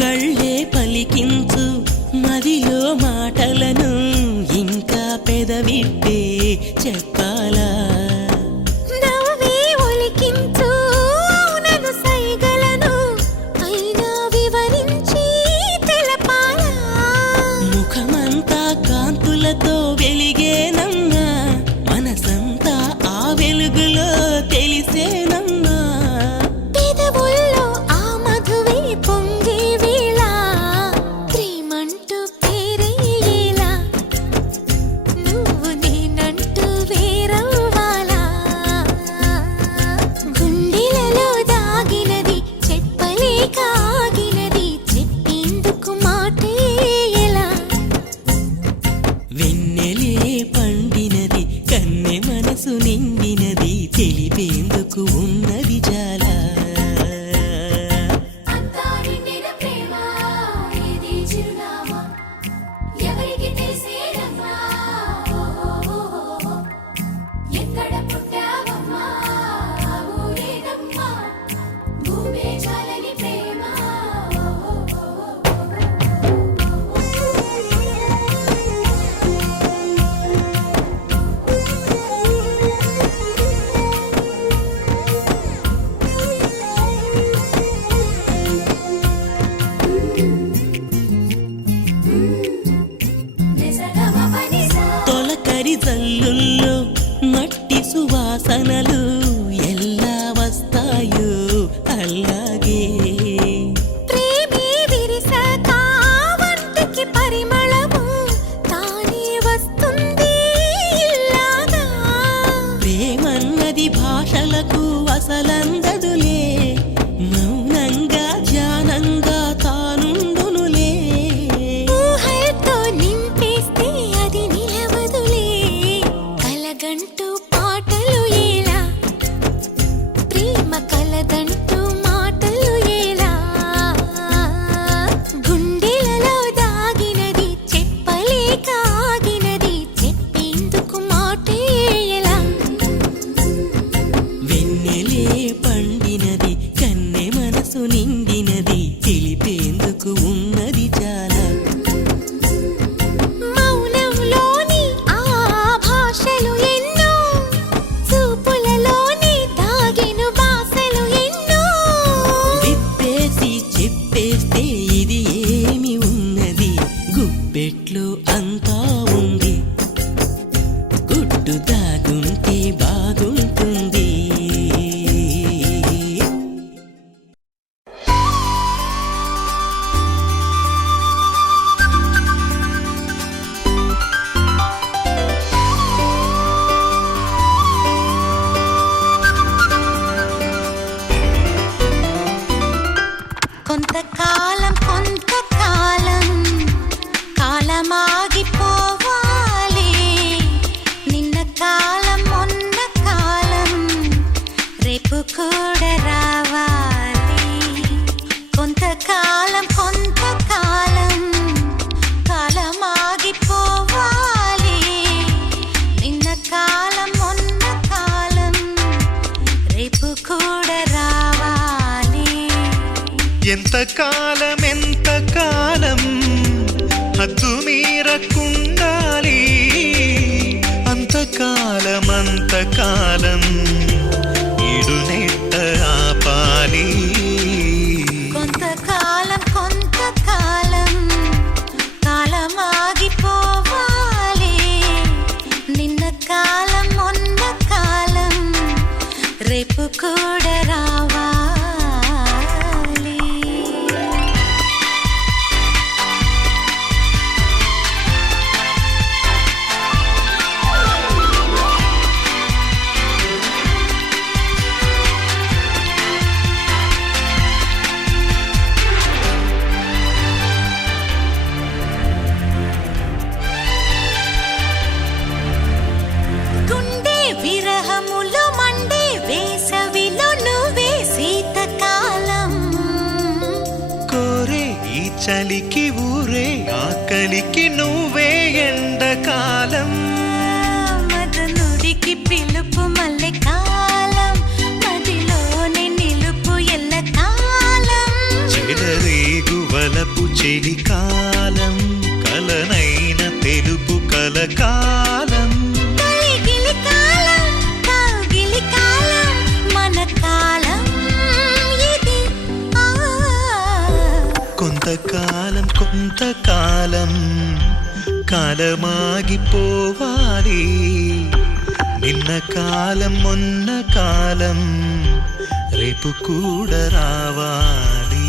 కళ్ళే పలికించు మదిలో మాటలను ఇంకా పెదవిప్పే చెప్పాలా. నవ్వే ఒలికించు నన్ను సైగలను అయినా వివరించి తెలపాలా. ముఖమంతా కాంతులతో వెలిగేనమ్మా మనసంతా ఆ వెలుగులో తెలిసేనమ్మా. పెదవుల్లో ఆ మధువే పొంగే వేళ ప్రేమంటూ పేరేలా నువ్వు నేనంటూ వేరవ్వాలా. గుండెలలో దాగినది చెప్పలేక ఆగినది చెప్పేందుకు మాటే ఎలా వెన్నెలే పండినది కన్నె మనసు నిండినది తెలిపేందుకు ఉన్నది చాలా. అంతా నిండిన ప్రేమ ఇది చిరునామా ఎవరికి తెలిసేనమ్మా ఎక్కడ పుట్టావమ్మా ఊరేనమ్మా భూమే చాలని ప్రేమ. తొలకరి జల్లుల్లో మట్టి సువాసనలు ఎలా వస్తాయో అలాగే ప్రేమే విరిసాక వంటికి పరిమళము తానే వస్తుంది ఇల్లాగా. ప్రేమన్నది భాషలకు అసలందదులే మౌనంగా ధ్యానంగా తానుండునులే. ఊహలతో నింపేస్తే అది నిలవదులే కలగంటూ పాటలు ఎలా ప్రేమ కలదంటూ మాటలు ఎలా. గుండెలలో దాగినది చెప్పలేక ఆగినది చెప్పేందుకు మాటే ఎలా వెన్నెలే పండినది కన్నె మనసు నిండినది తెలిపేందుకు ఉన్నది చాలా. మౌనంలోని ఆ భాషలు ఎన్నో చూపులలోని దాగిన భాషలు ఎన్నో. విప్పేసి చెప్పేస్తే ఇది ఏమి ఉన్నది గుప్పెట్లో అంతా ఉంది గుట్టు దాగుంటే బాగుంటుంది. కొంతకాలం కాలమాగిపోవాలి నిన్న కాలం మొన్న కాలం రేపు కూడా రావాలి. కొంతకాలం కాలమాగిపోవాలి నిన్న కాలం మొన్న కాలం రేపు కూడా రావాలి. ఎంతకాలం హద్దు మీరకుండాలి అంతకాలం ఈడు నెట్ట ఆపాలి. కొంతకాలం కాలమాగిపోవాలి నిన్న చలికి ఊరే ఆకలికి నువ్వే ఎండకాలం మదనుడికి పిలుపు మల్లె కాలం మదిలోని నిలుపు ఎల్ల కాలం చెలరేగు వలపు చెలికాలం కలనైన తెలుపు కలకాలం కలిగిలి కాలం కౌగిలి కాలం మన కాలం ఇది కొంతకాలం కాలమాగిపోవాలి నిన్న కాలం మొన్న కాలం రేపు కూడా రావాలి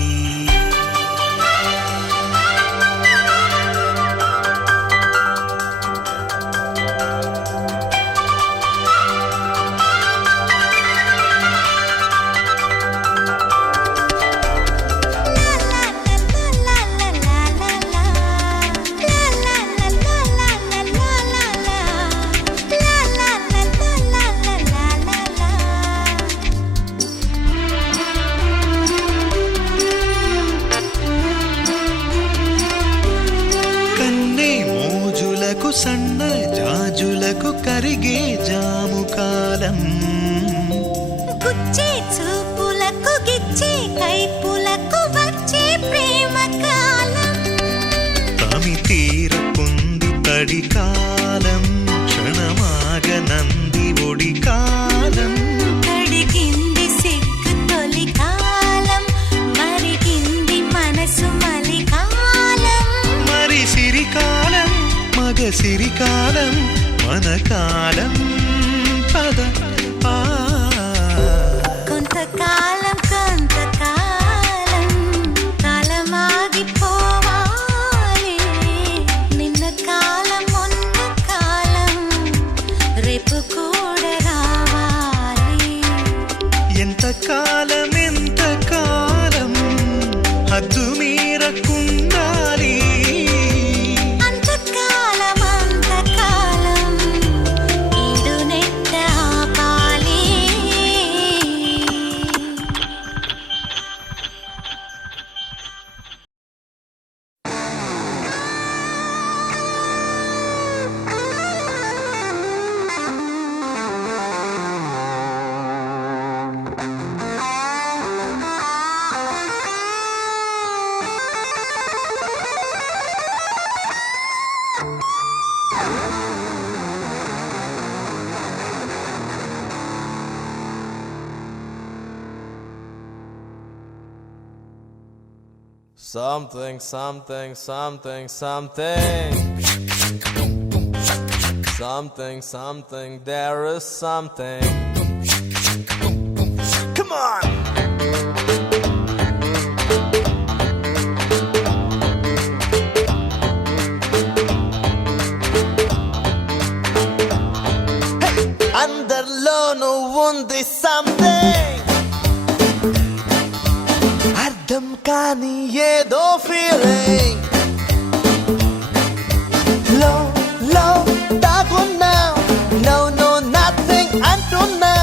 సన్న జాజులకు కరిగే జాము కాలం గుచ్చే చూపులకు గిచ్చే కైపులకు వచ్చే ప్రేమ కాలం తమి తీరకుంది తడి కాలం క్షణమాగనంది ఒడి కాలం కడిగింది సిగ్గు తొలి కాలం మరిగింది మనసు మలి కాలం మరి సిరికాలం మగ సిరికాలం మన కాలం పద కొంతకాలం కాలమాగిపోవాలి నిన్న కాలం మొన్న కాలం రేపు కూడా రావాలి ఎంత కాలం హద్దు మీరకుండాలి Something, something, something, there is something. Come on! Hey! Underlono undi something. అర్థం కాని ఏదో ఫీలింగ్ లో దాగున్నా నో నథింగ్ అంటున్నా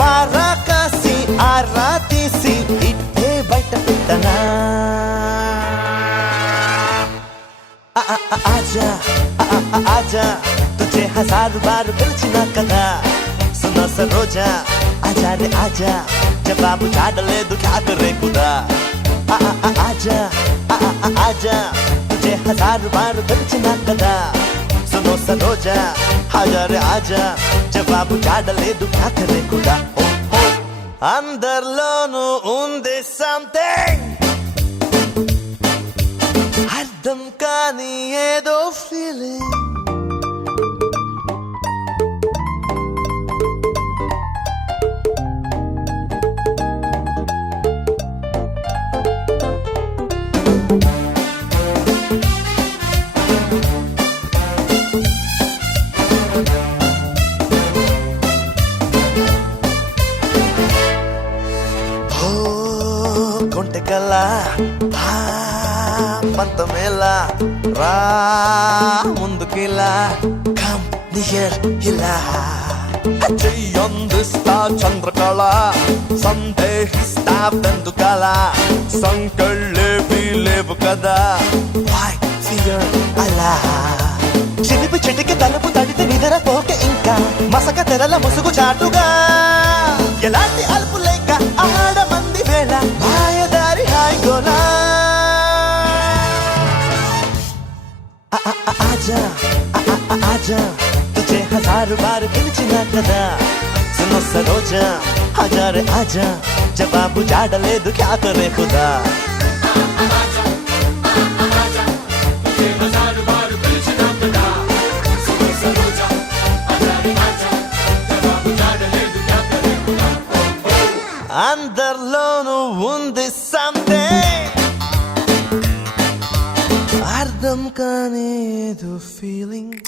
బారా కాసి ఆరా తీసి ఇట్టే బయట పెట్టనా ఆజా ఆజా తుझे हजार बार పిలిచినా కదా సున్నా సరోజా आजा रे आजा जवाब झाड़ ले दो क्या करे खुदा आजा आजा तुझे हजार बार पिलचिना कदा सुनो सरोजा आजा रे आजा जवाब झाड़ ले दो क्या करे खुदा अंदर लोनु उंदे something అర్థం కాని ఏదో feeling కొంటెకల్లా పంతమేలా రా ముందుకిలా కమ్ నియర్ ఇలా చెయ్యందిస్తా చంద్రకళ సందేహిస్తా బెందుకల సంకళ్ళేవి లేవు కదా Why fear అలా చిలిపి చెట్టుకి తలుపు తడితే నిద్రపోక ఇంకా మసక తెరల ముసుగు చాటుగా ఎలాంటి అలుపు లేక ఆడమంది వేళ మాయదారి హాయిగోలా आजा आजा तुझे हजार बार పిలిచినా కదా सुनो सरोजा हजार आजा जवाब जाडలేదు क्या करे खुदा అందరిలోనూ ఉంది something అర్థం కానేదో ఫీలింగ్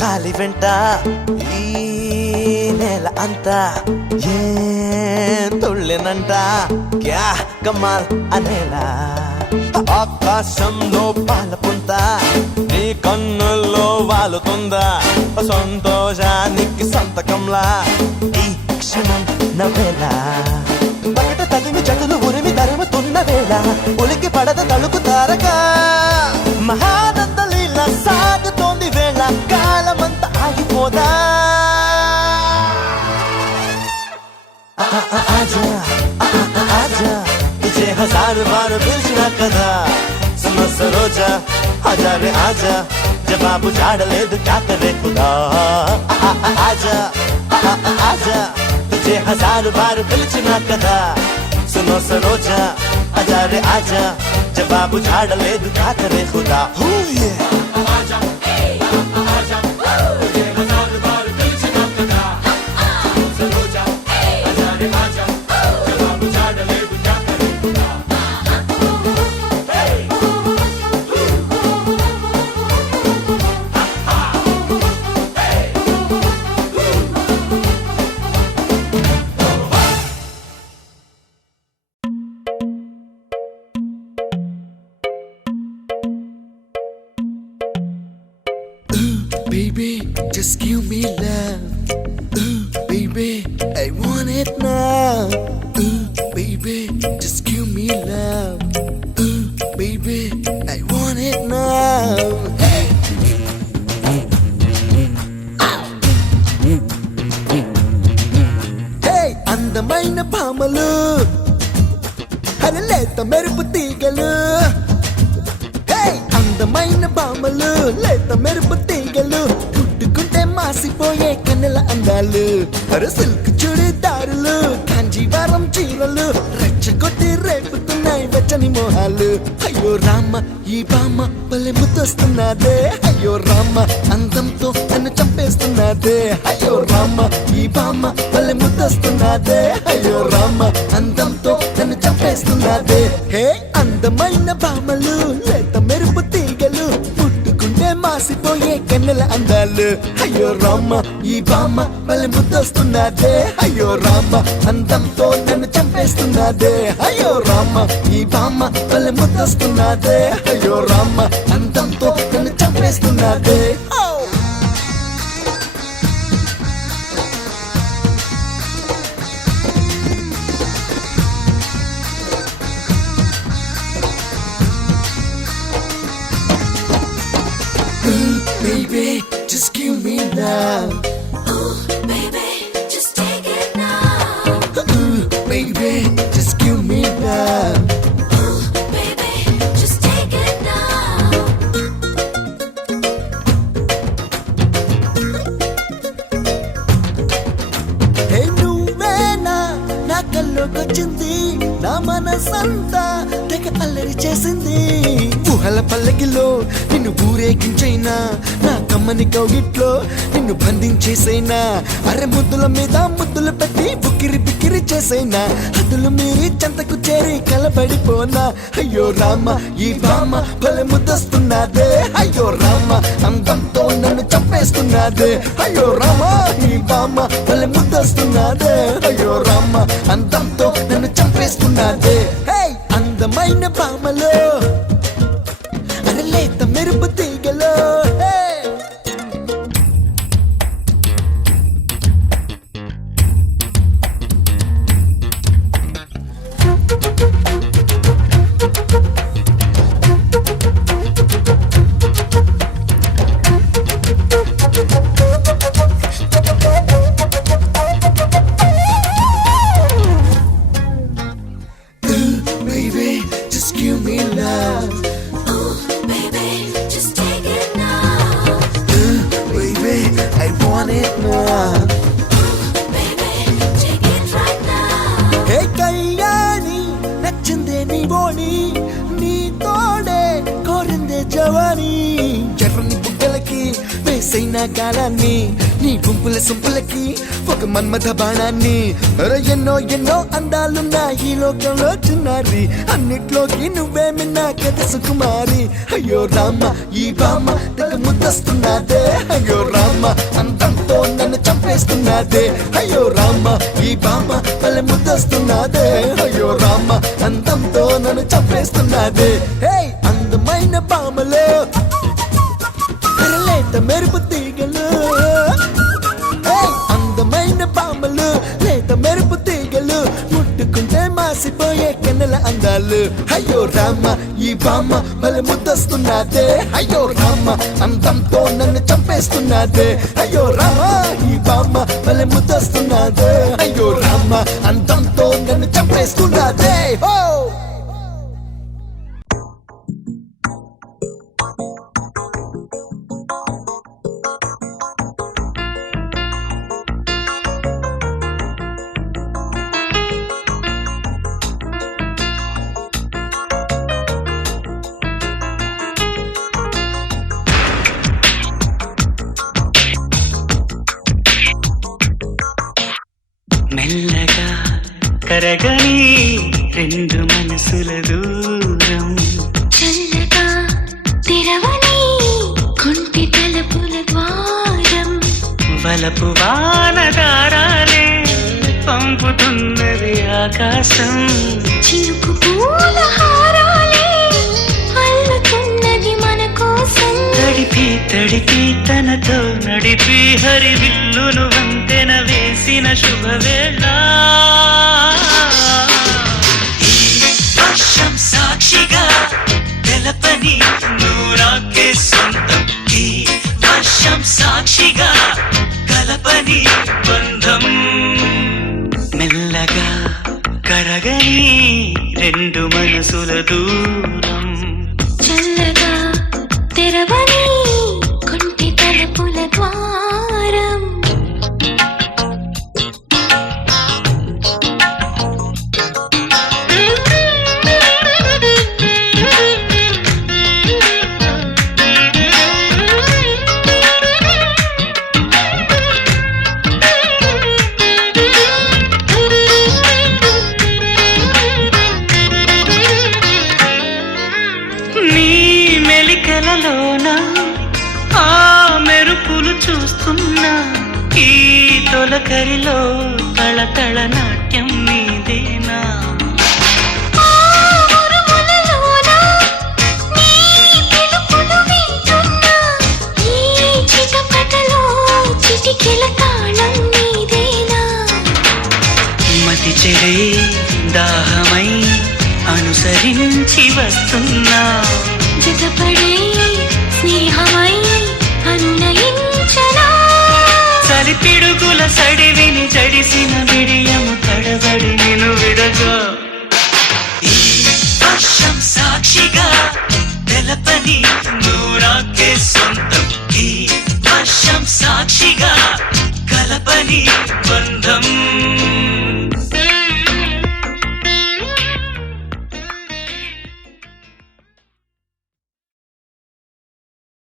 కాలి వెంట ఈ నేల అంతా ఏ తుళ్ళెనంట క్యా కమాల్ అనేలా ఆకాశంలో పాలపుంత నీ కన్నుల్లో వాలుతుందా సంతోషానికి సంతకంలా ఈ క్షణం నవ్వేలా బయట తగిమి జటులు ఉరిమి తరుముతున్న వేళ ఉలికి పడద తలుకు తారగా మహానంద లీల సాగుతోంది వేళ కాలమంతా ఆగిపోదా ఆజా ఆజా तुझे हजार बार పిలిచినా కదా सुनो सरोजा हजार आजा जवाब जाडలేదు क्या करे खुदा आजा आजा तुझे हजार बार పిలిచినా కదా सुनो सरोजा हजार आजा जवाब जाडలేదు क्या करे खुदा Baby, just give me love. Baby, I want it now. Baby, just give me love. Baby, I want it now. Hey. Hey, అందమైన భామలు అరలేత మెరుపు తీగలు అందమైన బామలు లేత మెరుపు తీగలు పుట్టుకుంటే మాసిపోయే కన్నెల అందాలు అరే సిల్క్ చుడిదారులు కాంజీవరం చీరలు రెచ్చగొట్టి రేపుతున్నాయి వెచ్చని మోహాలు అయ్యో రామ ఈ బామ్మ భలే ముద్దొస్తున్నదే అయ్యో రామ అందంతో నన్ను చంపేస్తున్నదే అయ్యో రామ ఈ బామ్మ భలే ముద్దొస్తున్నదే అయ్యో రామ అందంతో నన్ను చంపేస్తున్నదే హే అందమైన బామలు లేత మెరుపు తీగలు పుట్టుకుంటే మాసిపోయే కన్నెల అందాలు అయ్యో రామ ఈ బామ్మ భలే ముద్దొస్తున్నదే అయ్యో రామ అందంతో నన్ను చంపేస్తున్నదే అయ్యో రామ ఈ బామ్మ భలే ముద్దొస్తున్నదే అయ్యో రామ అందంతో నన్ను చంపేస్తున్నదే Baby, just give me love. Ooh, baby, just take it now. Baby, just give me love. Ooh, baby, just take it now. చేసింది ఊహల పల్లకిలో నిన్ను ఊరేగించైనా నా కమ్మని కౌగిట్లో నిన్ను బంధించేసైనా అరే ముద్దుల మీద ముద్దులు పెట్టి బుక్కిరి బిక్కిరి చేసైనా హద్దులు మీరి చెంతకు చేరి కలబడిపోనా అయ్యో రామ ఈ బామ్మ భలే ముద్దొస్తున్నదే అయ్యో రామ అందంతో నన్ను చంపేస్తున్నదే అయ్యో రామ ఈ బామ్మ భలే ముద్దొస్తున్నదే అయ్యో రామ అందంతో నన్ను చంపేస్తున్నదే హే అందమైన బామలో అరే లేత మెరుపు తీగలో హే Baby, just give me love. Baby, just take it now. Baby, I want it now. Baby, take it right now. Hey Kalyani నచ్చిందే నీ బోని నీ తోడే కోరిందే జవాని ఎర్రని బుగ్గలకి వేసైన గాలాన్ని నీ గుంపుల సొంపులకి ఒక మన్మథ బాణాన్ని అరే ఎన్నో ఎన్నో అందాలున్న ఈ లోకంలో చిన్నారి అన్నిట్లోకి నువ్వేమి నా కథ సుకుమారి అయ్యో రామ ఈ బామ్మ తెగ ముద్దస్తున్నదే అయ్యో రామ అందంతో నన్ను చంపేస్తున్నదే అయ్యో రామ ఈ బామ్మ భలే ముద్దస్తున్నదే అయ్యో రామ అందంతో నన్ను చంపేస్తున్నదే హే అందమైన బామలో లేత మెరుపు తీగలు హే అందమైన బామలు లేత మెరుపు తీగలు ముట్టుకుంటే మాసిపోయే కన్నెల అందాలు అయ్యో రామ ఈ బామ్మ భలే ముద్దొస్తున్నదే అయ్యో రామ అందంతో నన్ను చంపేస్తున్నదే అయ్యో రామ ఈ బామ్మ భలే ముద్దొస్తున్నదే అయ్యో రామ అందంతో నన్ను చంపేస్తున్నదే హో మెల్లగా కరగని రెండు మనసుల దూరం చల్లగా తెరవని కుంటి తలుపుల ద్వారం వలపు వానదారాలే పంపుతున్నది ఆకాశం చినుకు పూల హారాలే అల్లుతున్నది మన కోసం తడిపి తడిపి తనతో నడిపి హరివిల్లును వంతెన వేసిన శుభవేళ ఈ వర్షం సాక్షిగా తెలపని నువ్వు నాకే సొంతం ఈ వర్షం సాక్షిగా కలపని బంధం మెల్లగా కరగని రెండు మనసుల దూరం చల్లగా తెరవని కుంటి తలుపుల ద్వారం నీ మెలికలలోన ఆ మెరుపులు చూస్తున్నా ఈ తొలకరిలో తళతళ నాట్యం నీదేనా మతి చెడే దాహమై అనుసరించి వస్తున్నా జతపడే స్నేహమై అనునయించనా సరిపిడుగుల సడివిని జడిసిన బిడియము తడబడి నిన్ను విడగా ఈ వర్షం సాక్షిగా తెలపని నువ్వు నాకే సొంతం ఈ వర్షం సాక్షిగా కలపని బంధం